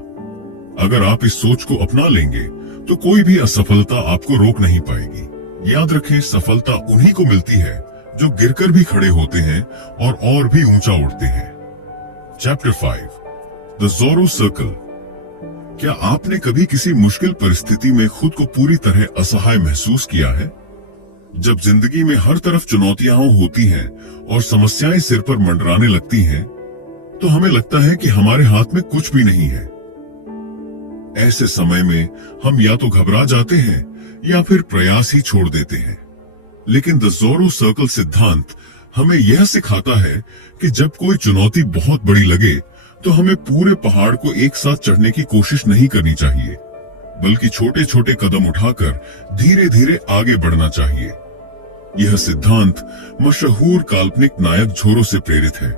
अगर आप इस सोच को अपना लेंगे तो कोई भी असफलता आपको रोक नहीं पाएगी। याद रखें, सफलता उन्हीं को मिलती है जो गिरकर भी खड़े होते हैं और भी ऊंचा उठते हैं। Chapter 5, the zero circle. क्या आपने कभी किसी मुश्किल परिस्थिति में खुद को पूरी तरह असहाय महसूस किया है? जब जिंदगी में हर तरफ चुनौतियां होती हैं और समस्याएं सिर पर मंडराने लगती हैं, तो हमें लगता है कि हमारे हाथ में कुछ भी नहीं है। ऐसे समय में हम या तो घबरा जाते हैं या फिर प्रयास ही छोड़ देते हैं। लेकिन द ज़ोरो सर्कल सिद्धांत हमें यह सिखाता है कि जब कोई चुनौती बहुत बड़ी लगे तो हमें पूरे पहाड़ को एक साथ चढ़ने की कोशिश नहीं करनी चाहिए, बल्कि छोटे छोटे कदम उठाकर धीरे धीरे आगे बढ़ना चाहिए। यह सिद्धांत मशहूर काल्पनिक नायक ज़ोरो से प्रेरित है।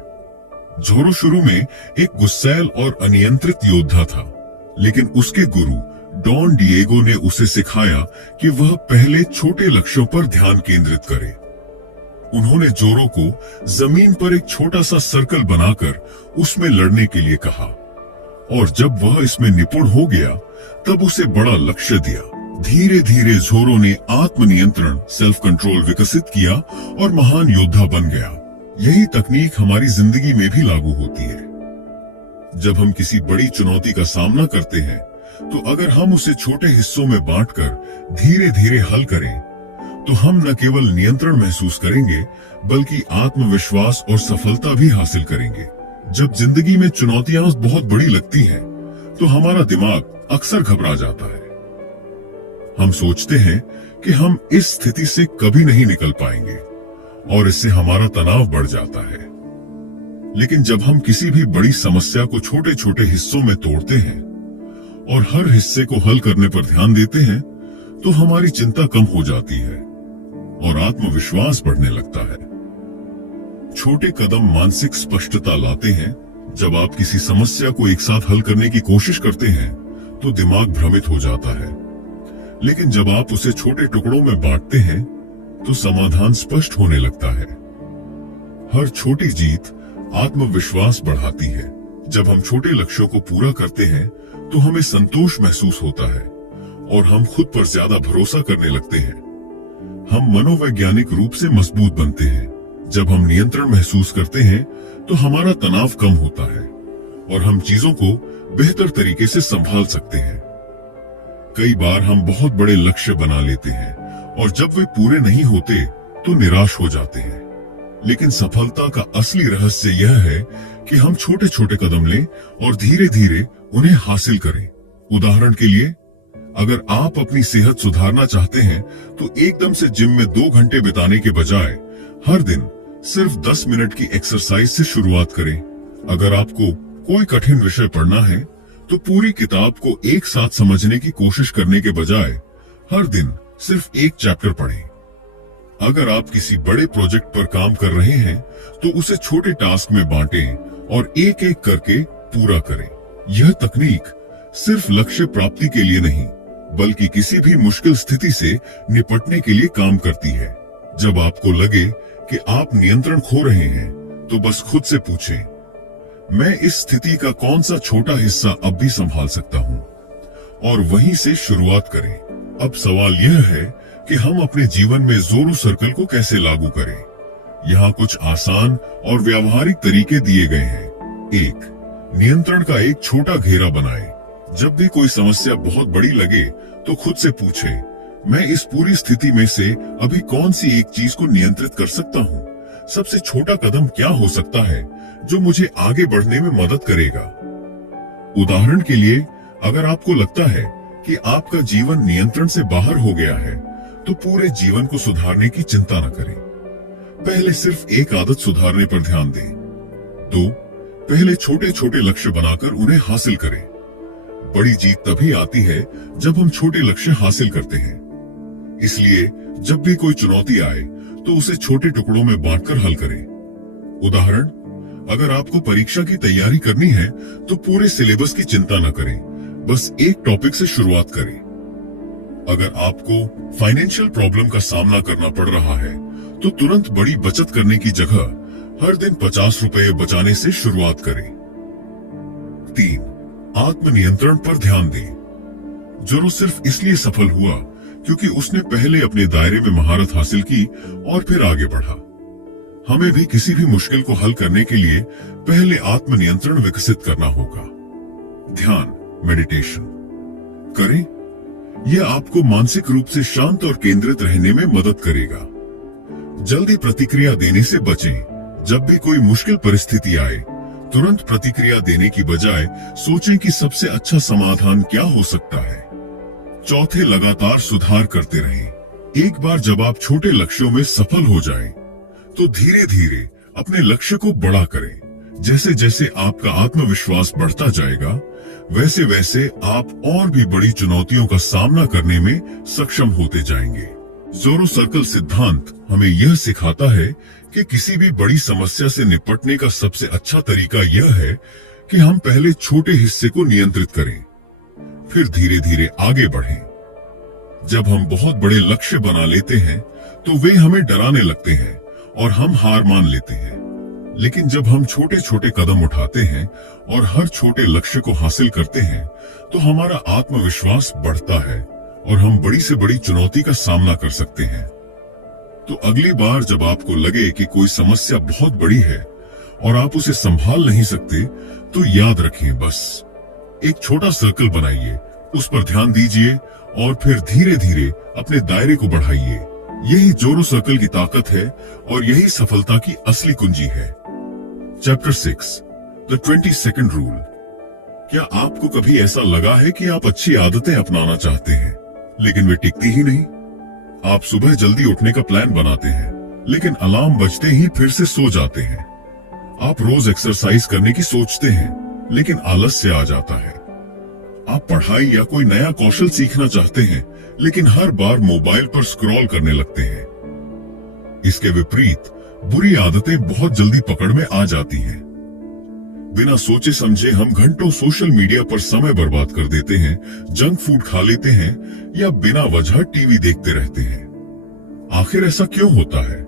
ज़ोरो शुरू में एक गुस्सैल और अनियंत्रित योद्धा था, लेकिन उसके गुरु डॉन डिएगो ने उसे सिखाया कि वह पहले छोटे लक्ष्यों पर ध्यान केंद्रित करे। उन्होंने ज़ोरो को जमीन पर एक छोटा सा सर्कल बनाकर उसमें लड़ने के लिए कहा, और जब वह इसमें निपुण हो गया तब उसे बड़ा लक्ष्य दिया। धीरे धीरे ज़ोरो ने आत्मनियंत्रण, सेल्फ कंट्रोल विकसित किया और महान योद्धा बन गया। यही तकनीक हमारी जिंदगी में भी लागू होती है। जब हम किसी बड़ी चुनौती का सामना करते हैं, तो अगर हम उसे छोटे हिस्सों में बांटकर धीरे धीरे हल करें, तो हम न केवल नियंत्रण महसूस करेंगे, बल्कि आत्मविश्वास और सफलता भी हासिल करेंगे। जब जिंदगी में चुनौतियां बहुत बड़ी लगती हैं, तो हमारा दिमाग अक्सर घबरा जाता है। हम सोचते हैं कि हम इस स्थिति से कभी नहीं निकल पाएंगे और इससे हमारा तनाव बढ़ जाता है। लेकिन जब हम किसी भी बड़ी समस्या को छोटे छोटे हिस्सों में तोड़ते हैं और हर हिस्से को हल करने पर ध्यान देते हैं, तो हमारी चिंता कम हो जाती है और आत्मविश्वास बढ़ने लगता है। छोटे कदम मानसिक स्पष्टता लाते हैं। जब आप किसी समस्या को एक साथ हल करने की कोशिश करते हैं, तो दिमाग भ्रमित हो जाता है। लेकिन जब आप उसे छोटे टुकड़ों में बांटते हैं, तो समाधान स्पष्ट होने लगता है। हर छोटी जीत आत्मविश्वास बढ़ाती है। जब हम छोटे लक्ष्यों को पूरा करते हैं, तो हमें संतोष महसूस होता है और हम खुद पर ज्यादा भरोसा करने लगते हैं। हम मनोवैज्ञानिक रूप से मजबूत बनते हैं। जब हम नियंत्रण महसूस करते हैं, तो हमारा तनाव कम होता है और हम चीजों को बेहतर तरीके से संभाल सकते हैं। कई बार हम बहुत बड़े लक्ष्य बना लेते हैं और जब वे पूरे नहीं होते, तो निराश हो जाते हैं। लेकिन सफलता का असली रहस्य यह है कि हम छोटे छोटे कदम लें और धीरे धीरे उन्हें हासिल करें। उदाहरण के लिए, अगर आप अपनी सेहत सुधारना चाहते हैं, तो एकदम से जिम में 2 घंटे बिताने के बजाय हर दिन सिर्फ 10 मिनट की एक्सरसाइज से शुरुआत करें। अगर आपको कोई कठिन विषय पढ़ना है, तो पूरी किताब को एक साथ समझने की कोशिश करने के बजाय हर दिन सिर्फ एक चैप्टर पढ़ें। अगर आप किसी बड़े प्रोजेक्ट पर काम कर रहे हैं, तो उसे छोटे टास्क में बांटें और एक एक करके पूरा करें। यह तकनीक सिर्फ लक्ष्य प्राप्ति के लिए नहीं, बल्कि किसी भी मुश्किल स्थिति से निपटने के लिए काम करती है। जब आपको लगे कि आप नियंत्रण खो रहे हैं, तो बस खुद से पूछें, मैं इस स्थिति का कौन सा छोटा हिस्सा अब भी संभाल सकता हूं, और वहीं से शुरुआत करें। अब सवाल यह है कि हम अपने जीवन में ज़ोरो सर्कल को कैसे लागू करें। यहाँ कुछ आसान और व्यावहारिक तरीके दिए गए हैं। 1. नियंत्रण का एक छोटा घेरा बनाएं। जब भी कोई समस्या बहुत बड़ी लगे, तो खुद से पूछें, मैं इस पूरी स्थिति में से अभी कौन सी एक चीज को नियंत्रित कर सकता हूँ। सबसे छोटा कदम क्या हो सकता है जो मुझे आगे बढ़ने में मदद करेगा। उदाहरण के लिए, अगर आपको लगता है कि आपका जीवन नियंत्रण से बाहर हो गया है, तो पूरे जीवन को सुधारने की चिंता न करें। पहले सिर्फ एक आदत सुधारने पर ध्यान दें। 2. पहले छोटे छोटे लक्ष्य बनाकर उन्हें हासिल करें। बड़ी जीत तभी आती है जब हम छोटे लक्ष्य हासिल करते हैं। इसलिए जब भी कोई चुनौती आए, तो उसे छोटे टुकड़ों में बांटकर हल करें। उदाहरण, अगर आपको परीक्षा की तैयारी करनी है, तो पूरे सिलेबस की चिंता न करें, बस एक टॉपिक से शुरुआत करें। अगर आपको फाइनेंशियल प्रॉब्लम का सामना करना पड़ रहा है, तो तुरंत बड़ी बचत करने की जगह हर दिन 50 रुपए बचाने से शुरुआत करें। 3. आत्मनियंत्रण पर ध्यान दें। जोरो सिर्फ इसलिए सफल हुआ क्योंकि उसने पहले अपने दायरे में महारत हासिल की और फिर आगे बढ़ा। हमें भी किसी भी मुश्किल को हल करने के लिए पहले आत्मनियंत्रण विकसित करना होगा। ध्यान, मेडिटेशन करें। यह आपको मानसिक रूप से शांत और केंद्रित रहने में मदद करेगा। जल्दी प्रतिक्रिया देने से बचें। जब भी कोई मुश्किल परिस्थिति आए, तुरंत प्रतिक्रिया देने की बजाय सोचें कि सबसे अच्छा समाधान क्या हो सकता है। 4. लगातार सुधार करते रहें। एक बार जब आप छोटे लक्ष्यों में सफल हो जाएं, तो धीरे धीरे अपने लक्ष्य को बड़ा करें। जैसे जैसे आपका आत्मविश्वास बढ़ता जाएगा, वैसे वैसे आप और भी बड़ी चुनौतियों का सामना करने में सक्षम होते जाएंगे। ज़ोरो सर्कल सिद्धांत हमें यह सिखाता है कि किसी भी बड़ी समस्या से निपटने का सबसे अच्छा तरीका यह है कि हम पहले छोटे हिस्से को नियंत्रित करें, फिर धीरे धीरे आगे बढ़ें। जब हम बहुत बड़े लक्ष्य बना लेते हैं, तो वे हमें डराने लगते हैं और हम हार मान लेते हैं। लेकिन जब हम छोटे छोटे कदम उठाते हैं और हर छोटे लक्ष्य को हासिल करते हैं, तो हमारा आत्मविश्वास बढ़ता है और हम बड़ी से बड़ी चुनौती का सामना कर सकते हैं। तो अगली बार जब आपको लगे कि कोई समस्या बहुत बड़ी है और आप उसे संभाल नहीं सकते, तो याद रखें, बस एक छोटा सर्कल बनाइए, उस पर ध्यान दीजिए और फिर धीरे धीरे अपने दायरे को बढ़ाइए। यही जोरो सर्कल की ताकत है और यही सफलता की असली कुंजी है। Chapter 6, the 20 second rule. क्या आपको कभी ऐसा लगा है कि आप अच्छी आदतें अपनाना चाहते हैं लेकिन वे टिकती ही नहीं? आप सुबह जल्दी उठने का प्लान बनाते हैं लेकिन अलार्म बजते ही फिर से सो जाते हैं। आप रोज एक्सरसाइज करने की सोचते हैं लेकिन आलस्य आ जाता है। आप पढ़ाई या कोई नया कौशल सीखना चाहते हैं लेकिन हर बार मोबाइल पर स्क्रॉल करने लगते हैं। इसके विपरीत बुरी आदतें बहुत जल्दी पकड़ में आ जाती हैं। बिना सोचे समझे हम घंटों सोशल मीडिया पर समय बर्बाद कर देते हैं, जंक फूड खा लेते हैं या बिना वजह टीवी देखते रहते हैं। आखिर ऐसा क्यों होता है?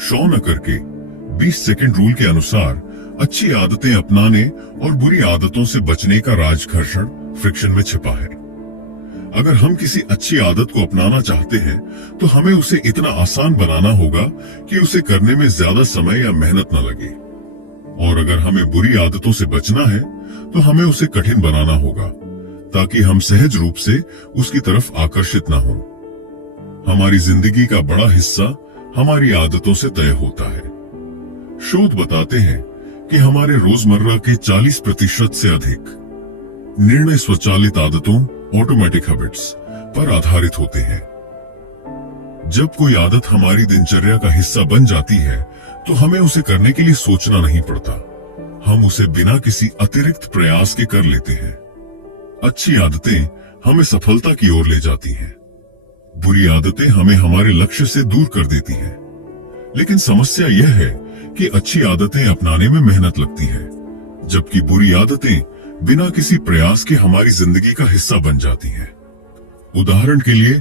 शॉ नकर के 20 सेकंड रूल के अनुसार अच्छी आदतें अपनाने और बुरी आदतों से बचने का राज घर्षण, फ्रिक्शन में छिपा है। अगर हम किसी अच्छी आदत को अपनाना चाहते हैं तो हमें उसे इतना आसान बनाना होगा कि उसे करने में ज्यादा समय या मेहनत न लगे। और अगर हमें बुरी आदतों से बचना है तो हमें उसे कठिन बनाना होगा ताकि हम सहज रूप से उसकी तरफ आकर्षित न हों। हमारी जिंदगी का बड़ा हिस्सा हमारी आदतों से तय होता है। शोध बताते हैं कि हमारे रोजमर्रा के 40% से अधिक निर्णय स्वचालित आदतों, ऑटोमेटिक हैबिट्स पर आधारित होते हैं। जब कोई आदत हमारी दिनचर्या का हिस्सा बन जाती है तो हमें उसे करने के लिए सोचना नहीं पड़ता। हम उसे बिना किसी अतिरिक्त प्रयास के कर लेते हैं। अच्छी आदतें हमें सफलता की ओर ले जाती हैं। बुरी आदतें हमें हमारे लक्ष्य से दूर कर देती हैं। लेकिन समस्या यह है कि अच्छी आदतें अपनाने में मेहनत लगती है, जबकि बुरी आदतें बिना किसी प्रयास के हमारी जिंदगी का हिस्सा बन जाती हैं। उदाहरण के लिए,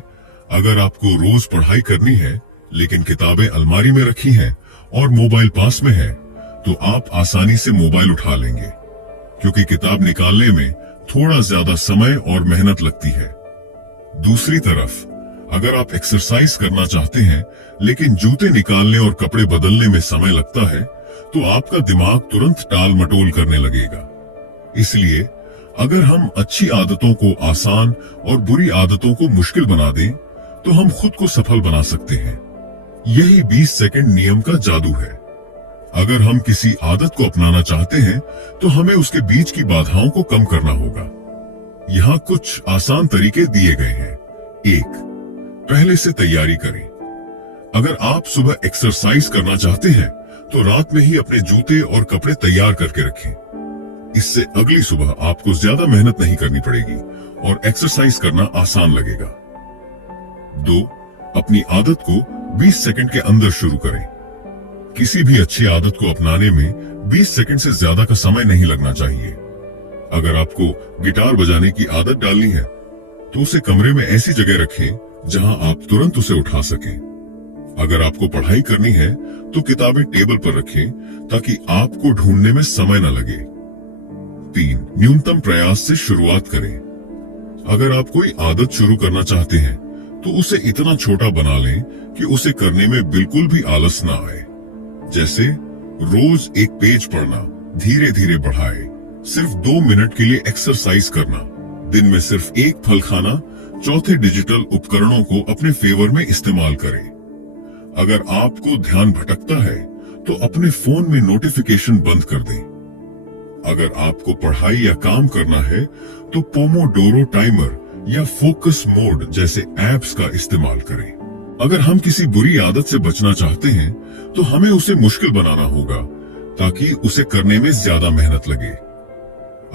अगर आपको रोज पढ़ाई करनी है लेकिन किताबें अलमारी में रखी हैं और मोबाइल पास में है, तो आप आसानी से मोबाइल उठा लेंगे क्योंकि किताब निकालने में थोड़ा ज्यादा समय और मेहनत लगती है। दूसरी तरफ, अगर आप एक्सरसाइज करना चाहते हैं लेकिन जूते निकालने और कपड़े बदलने में समय लगता है, तो आपका दिमाग तुरंत टाल मटोल करने लगेगा। इसलिए अगर हम अच्छी आदतों को आसान और बुरी आदतों को मुश्किल बना दें, तो हम खुद को सफल बना सकते हैं। यही 20 सेकंड नियम का जादू है। अगर हम किसी आदत को अपनाना चाहते हैं तो हमें उसके बीच की बाधाओं को कम करना होगा। यहाँ कुछ आसान तरीके दिए गए हैं। 1, पहले से तैयारी करें। अगर आप सुबह एक्सरसाइज करना चाहते हैं तो रात में ही अपने जूते और कपड़े तैयार करके रखें। इससे अगली सुबह आपको ज्यादा मेहनत नहीं करनी पड़ेगी और एक्सरसाइज करना आसान लगेगा। 2, अपनी आदत को 20 सेकंड के अंदर शुरू करें। किसी भी अच्छी आदत को अपनाने में 20 सेकंड से ज्यादा का समय नहीं लगना चाहिए। अगर आपको गिटार बजाने की आदत डालनी है तो उसे कमरे में ऐसी जगह रखें जहां आप तुरंत उसे उठा सकें। अगर आपको पढ़ाई करनी है तो किताबें टेबल पर रखें ताकि आपको ढूंढने में समय न लगे। 3, न्यूनतम प्रयास से शुरुआत करें। अगर आप कोई आदत शुरू करना चाहते हैं तो उसे इतना छोटा बना लें कि उसे करने में बिल्कुल भी आलस ना आए। जैसे रोज एक पेज पढ़ना, धीरे धीरे बढ़ाए, सिर्फ 2 मिनट के लिए एक्सरसाइज करना, दिन में सिर्फ एक फल खाना, चौथे डिजिटल उपकरणों को अपने फेवर में इस्तेमाल करें। अगर आपको ध्यान भटकता है तो अपने फोन में नोटिफिकेशन बंद कर दें। अगर आपको पढ़ाई या काम करना है तो पोमोडोरो टाइमर या फोकस मोड जैसे ऐप्स का इस्तेमाल करें। अगर हम किसी बुरी आदत से बचना चाहते हैं तो हमें उसे मुश्किल बनाना होगा ताकि उसे करने में ज्यादा मेहनत लगे।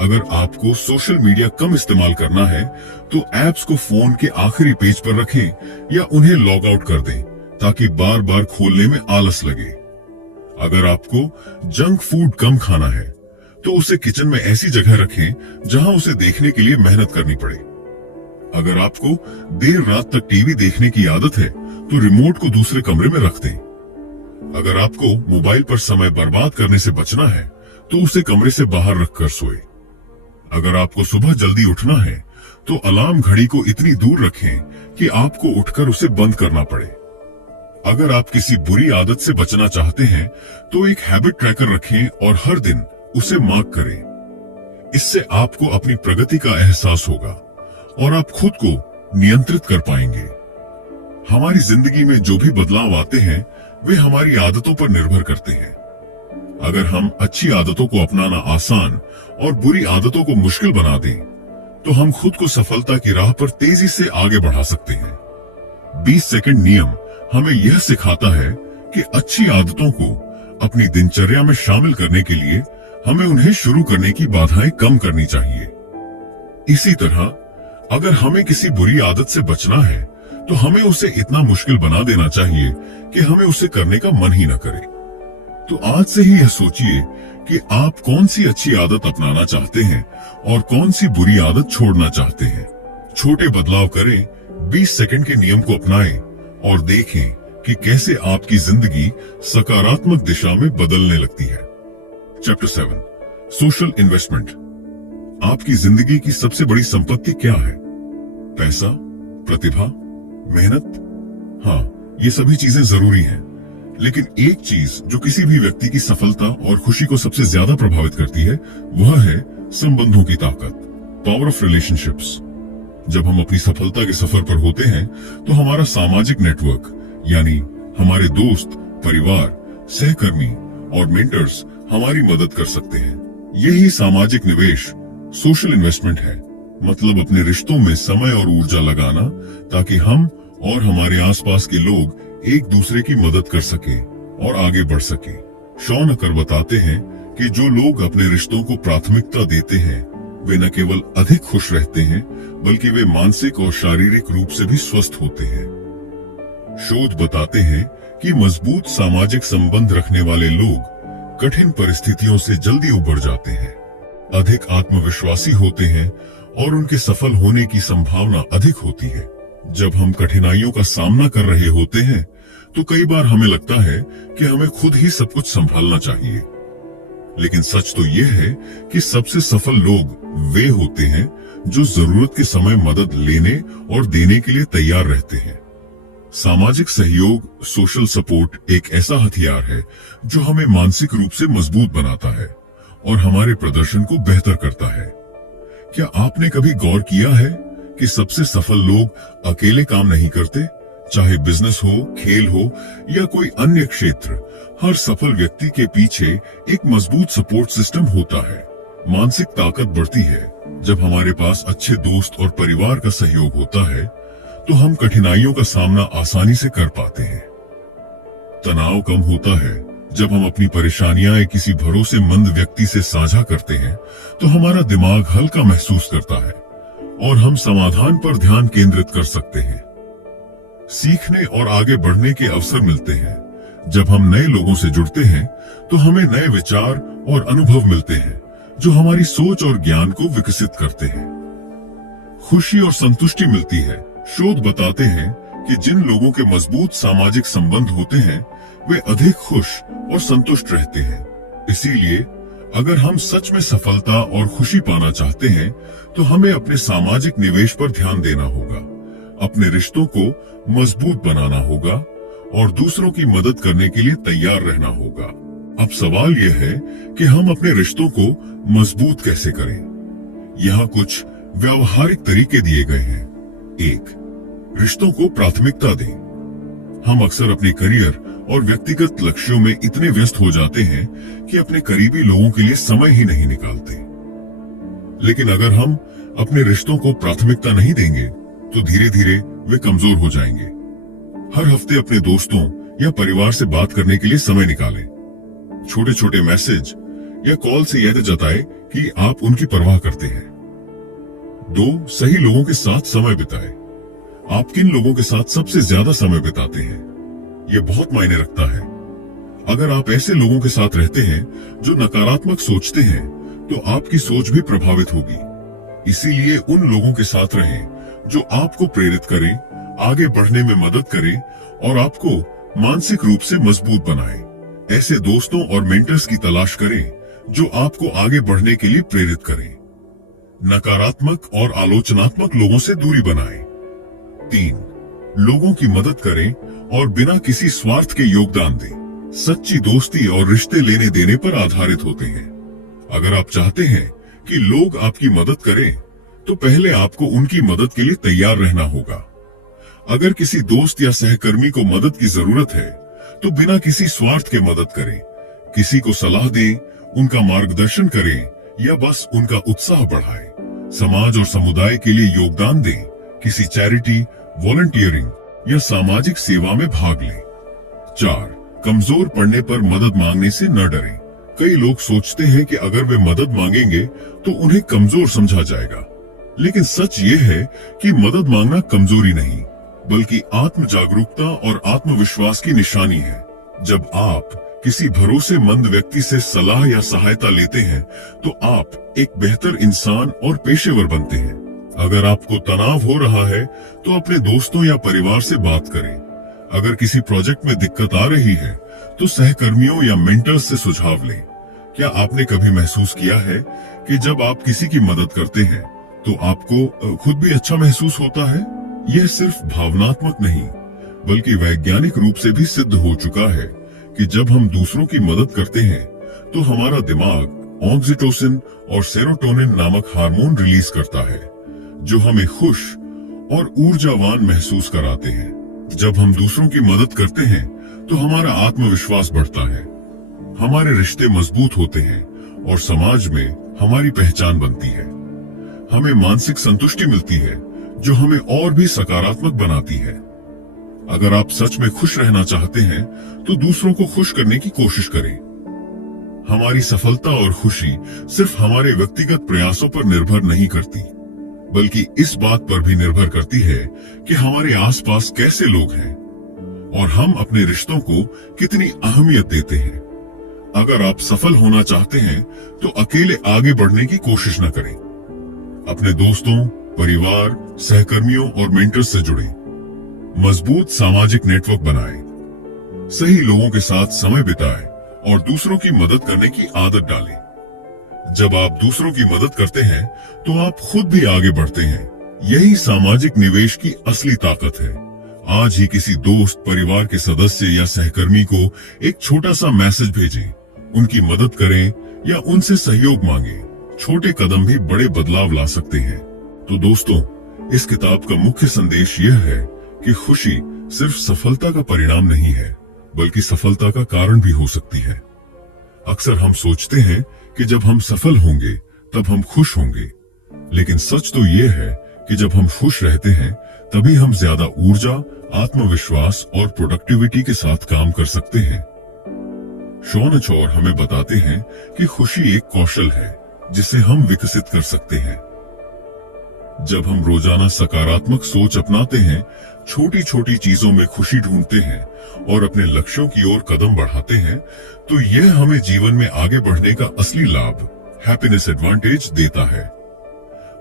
अगर आपको सोशल मीडिया कम इस्तेमाल करना है तो ऐप्स को फोन के आखिरी पेज पर रखें या उन्हें लॉग आउट कर दें ताकि बार बार खोलने में आलस लगे। अगर आपको जंक फूड कम खाना है तो उसे किचन में ऐसी जगह रखें जहां उसे देखने के लिए मेहनत करनी पड़े। अगर आपको देर रात तक टीवी देखने की आदत है तो रिमोट को दूसरे कमरे में रख दें। अगर आपको मोबाइल पर समय बर्बाद करने से बचना है तो उसे कमरे से बाहर रखकर सोए। अगर आपको सुबह जल्दी उठना है तो अलार्म घड़ी को इतनी दूर रखें कि आपको उठकर उसे बंद करना पड़े। अगर आप किसी बुरी आदत से बचना चाहते हैं तो एक हैबिट ट्रैकर रखें और हर दिन उसे मार्क करें। इससे आपको अपनी प्रगति का एहसास होगा और आप खुद को नियंत्रित कर पाएंगे। हमारी जिंदगी में जो भी बदलाव आते हैं वे हमारी आदतों पर निर्भर करते हैं। अगर हम अच्छी आदतों को अपनाना आसान और बुरी आदतों को मुश्किल बना दें, तो हम खुद को सफलता की राह पर तेजी से आगे बढ़ा सकते हैं। 20 सेकंड नियम हमें यह सिखाता है कि अच्छी आदतों को अपनी दिनचर्या में शामिल करने के लिए हमें उन्हें शुरू करने की बाधाएं कम करनी चाहिए। इसी तरह अगर हमें किसी बुरी आदत से बचना है, तो हमें उसे इतना मुश्किल बना देना चाहिए कि हमें उसे करने का मन ही न करे। तो आज से ही यह सोचिए कि आप कौन सी अच्छी आदत अपनाना चाहते हैं और कौन सी बुरी आदत छोड़ना चाहते हैं। छोटे बदलाव करें, 20 सेकंड के नियम को अपनाएं और देखें कि कैसे आपकी जिंदगी सकारात्मक दिशा में बदलने लगती है। Chapter 7, social investment. आपकी जिंदगी की सबसे बड़ी संपत्ति क्या है? पैसा, प्रतिभा, मेहनत? हाँ, ये सभी चीजें जरूरी हैं, लेकिन एक चीज जो किसी भी व्यक्ति की सफलता और खुशी को सबसे ज्यादा प्रभावित करती है, वह है संबंधों की ताकत, पावर ऑफ रिलेशनशिप्स। जब हम अपनी सफलता के सफर पर होते हैं, तो हमारा सामाजिक नेटवर्क यानी हमारे दोस्त, परिवार, सहकर्मी और मेंटर्स हमारी मदद कर सकते हैं। यही सामाजिक निवेश, सोशल इन्वेस्टमेंट है। मतलब अपने रिश्तों में समय और ऊर्जा लगाना ताकि हम और हमारे आसपास के लोग एक दूसरे की मदद कर सकें और आगे बढ़ सकें। शॉन अकर बताते हैं कि जो लोग अपने रिश्तों को प्राथमिकता देते हैं, वे न केवल अधिक खुश रहते हैं, बल्कि वे मानसिक और शारीरिक रूप से भी स्वस्थ होते हैं। शोध बताते हैं कि मजबूत सामाजिक संबंध रखने वाले लोग कठिन परिस्थितियों से जल्दी उबर जाते हैं, अधिक आत्मविश्वासी होते हैं और उनके सफल होने की संभावना अधिक होती है। जब हम कठिनाइयों का सामना कर रहे होते हैं, तो कई बार हमें लगता है कि हमें खुद ही सब कुछ संभालना चाहिए। लेकिन सच तो यह है कि सबसे सफल लोग वे होते हैं जो जरूरत के समय मदद लेने और देने के लिए तैयार रहते हैं। सामाजिक सहयोग, सोशल सपोर्ट एक ऐसा हथियार है जो हमें मानसिक रूप से मजबूत बनाता है और हमारे प्रदर्शन को बेहतर करता है। क्या आपने कभी गौर किया है कि सबसे सफल लोग अकेले काम नहीं करते? चाहे बिजनेस हो, खेल हो या कोई अन्य क्षेत्र, हर सफल व्यक्ति के पीछे एक मजबूत सपोर्ट सिस्टम होता है। मानसिक ताकत बढ़ती है जब हमारे पास अच्छे दोस्त और परिवार का सहयोग होता है, तो हम कठिनाइयों का सामना आसानी से कर पाते हैं। तनाव कम होता है जब हम अपनी परेशानियां किसी भरोसेमंद व्यक्ति से साझा करते हैं, तो हमारा दिमाग हल्का महसूस करता है और हम समाधान पर ध्यान केंद्रित कर सकते हैं। सीखने और आगे बढ़ने के अवसर मिलते हैं। जब हम नए लोगों से जुड़ते हैं, तो हमें नए विचार और अनुभव मिलते हैं जो हमारी सोच और ज्ञान को विकसित करते हैं। खुशी और संतुष्टि मिलती है। शोध बताते हैं कि जिन लोगों के मजबूत सामाजिक संबंध होते हैं, वे अधिक खुश और संतुष्ट रहते हैं। इसीलिए अगर हम सच में सफलता और खुशी पाना चाहते हैं, तो हमें अपने सामाजिक निवेश पर ध्यान देना होगा, अपने रिश्तों को मजबूत बनाना होगा और दूसरों की मदद करने के लिए तैयार रहना होगा। अब सवाल यह है कि हम अपने रिश्तों को मजबूत कैसे करें? यहाँ कुछ व्यावहारिक तरीके दिए गए हैं। 1. रिश्तों को प्राथमिकता दें। हम अक्सर अपने करियर और व्यक्तिगत लक्ष्यों में इतने व्यस्त हो जाते हैं कि अपने करीबी लोगों के लिए समय ही नहीं निकालते। लेकिन अगर हम अपने रिश्तों को प्राथमिकता नहीं देंगे, तो धीरे धीरे वे कमजोर हो जाएंगे। हर हफ्ते अपने दोस्तों या परिवार से बात करने के लिए समय निकालें। छोटे छोटे मैसेज या कॉल से यह जताएं कि आप उनकी परवाह करते हैं। 2. सही लोगों के साथ समय बिताएं। आप किन लोगों के साथ सबसे ज्यादा समय बिताते हैं, ये बहुत मायने रखता है। अगर आप ऐसे लोगों के साथ रहते हैं जो नकारात्मक सोचते हैं, तो आपकी सोच भी प्रभावित होगी। इसीलिए उन लोगों के साथ रहें जो आपको प्रेरित करें, आगे बढ़ने में मदद करें और आपको मानसिक रूप से मजबूत बनाएं। ऐसे दोस्तों और मेंटर्स की तलाश करें जो आपको आगे बढ़ने के लिए प्रेरित करें। नकारात्मक और आलोचनात्मक लोगों से दूरी बनाएं। 3. लोगों की मदद करें और बिना किसी स्वार्थ के योगदान दें। सच्ची दोस्ती और रिश्ते लेने देने पर आधारित होते हैं। अगर आप चाहते हैं कि लोग आपकी मदद करें, तो पहले आपको उनकी मदद के लिए तैयार रहना होगा। अगर किसी दोस्त या सहकर्मी को मदद की जरूरत है, तो बिना किसी स्वार्थ के मदद करें। किसी को सलाह दें, उनका मार्गदर्शन करें या बस उनका उत्साह बढ़ाएं। समाज और समुदाय के लिए योगदान दें, किसी चैरिटी, वॉलंटियरिंग या सामाजिक सेवा में भाग लें। 4. कमजोर पड़ने पर मदद मांगने से न डरें। कई लोग सोचते हैं कि अगर वे मदद मांगेंगे तो उन्हें कमजोर समझा जाएगा, लेकिन सच ये है कि मदद मांगना कमजोरी नहीं, बल्कि आत्म जागरूकता और आत्मविश्वास की निशानी है। जब आप किसी भरोसेमंद व्यक्ति से सलाह या सहायता लेते हैं, तो आप एक बेहतर इंसान और पेशेवर बनते हैं। अगर आपको तनाव हो रहा है, तो अपने दोस्तों या परिवार से बात करें। अगर किसी प्रोजेक्ट में दिक्कत आ रही है, तो सहकर्मियों या मेंटर्स से सुझाव लें। क्या आपने कभी महसूस किया है कि जब आप किसी की मदद करते हैं, तो आपको खुद भी अच्छा महसूस होता है? यह सिर्फ भावनात्मक नहीं, बल्कि वैज्ञानिक रूप से भी सिद्ध हो चुका है कि जब हम दूसरों की मदद करते हैं, तो हमारा दिमाग ऑक्सीटोसिन और सेरोटोनिन नामक हार्मोन रिलीज करता है, जो हमें खुश और ऊर्जावान महसूस कराते हैं। जब हम दूसरों की मदद करते हैं, तो हमारा आत्मविश्वास बढ़ता है, हमारे रिश्ते मजबूत होते हैं और समाज में हमारी पहचान बनती है। हमें मानसिक संतुष्टि मिलती है, जो हमें और भी सकारात्मक बनाती है। अगर आप सच में खुश रहना चाहते हैं, तो दूसरों को खुश करने की कोशिश करें। हमारी सफलता और खुशी सिर्फ हमारे व्यक्तिगत प्रयासों पर निर्भर नहीं करती, बल्कि इस बात पर भी निर्भर करती है कि हमारे आसपास कैसे लोग हैं और हम अपने रिश्तों को कितनी अहमियत देते हैं। अगर आप सफल होना चाहते हैं, तो अकेले आगे बढ़ने की कोशिश न करें। अपने दोस्तों, परिवार, सहकर्मियों और मेंटर्स से जुड़ें। मजबूत सामाजिक नेटवर्क बनाएं। सही लोगों के साथ समय बिताएं और दूसरों की मदद करने की आदत डालें। जब आप दूसरों की मदद करते हैं, तो आप खुद भी आगे बढ़ते हैं। यही सामाजिक निवेश की असली ताकत है। आज ही किसी दोस्त, परिवार के सदस्य या सहकर्मी को एक छोटा सा मैसेज भेजें, उनकी मदद करें या उनसे सहयोग मांगें। छोटे कदम भी बड़े बदलाव ला सकते हैं। तो दोस्तों, इस किताब का मुख्य संदेश यह है कि खुशी सिर्फ सफलता का परिणाम नहीं है, बल्कि सफलता का कारण भी हो सकती है। अक्सर हम सोचते हैं कि जब हम सफल होंगे, तब हम खुश होंगे, लेकिन सच तो यह है कि जब हम खुश रहते हैं, तभी हम ज्यादा ऊर्जा, आत्मविश्वास और प्रोडक्टिविटी के साथ काम कर सकते हैं। शॉन चोर हमें बताते हैं कि खुशी एक कौशल है जिसे हम विकसित कर सकते हैं। जब हम रोजाना सकारात्मक सोच अपनाते हैं, छोटी छोटी चीजों में खुशी ढूंढते हैं और अपने लक्ष्यों की ओर कदम बढ़ाते हैं, तो यह हमें जीवन में आगे बढ़ने का असली लाभ, हैप्पीनेस एडवांटेज देता है।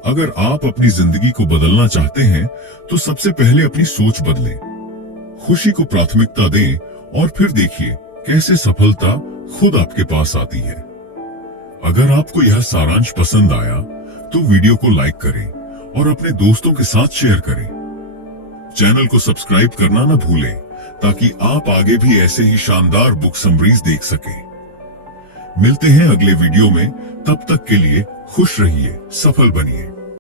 अगर आप अपनी जिंदगी को बदलना चाहते हैं, तो सबसे पहले अपनी सोच बदलें, खुशी को प्राथमिकता दें और फिर देखिए कैसे सफलता खुद आपके पास आती है। अगर आपको यह सारांश पसंद आया, तो वीडियो को लाइक करें और अपने दोस्तों के साथ शेयर करें। चैनल को सब्सक्राइब करना न भूलें, ताकि आप आगे भी ऐसे ही शानदार बुक समरीज देख सकें। मिलते हैं अगले वीडियो में, तब तक के लिए खुश रहिए, सफल बनिए।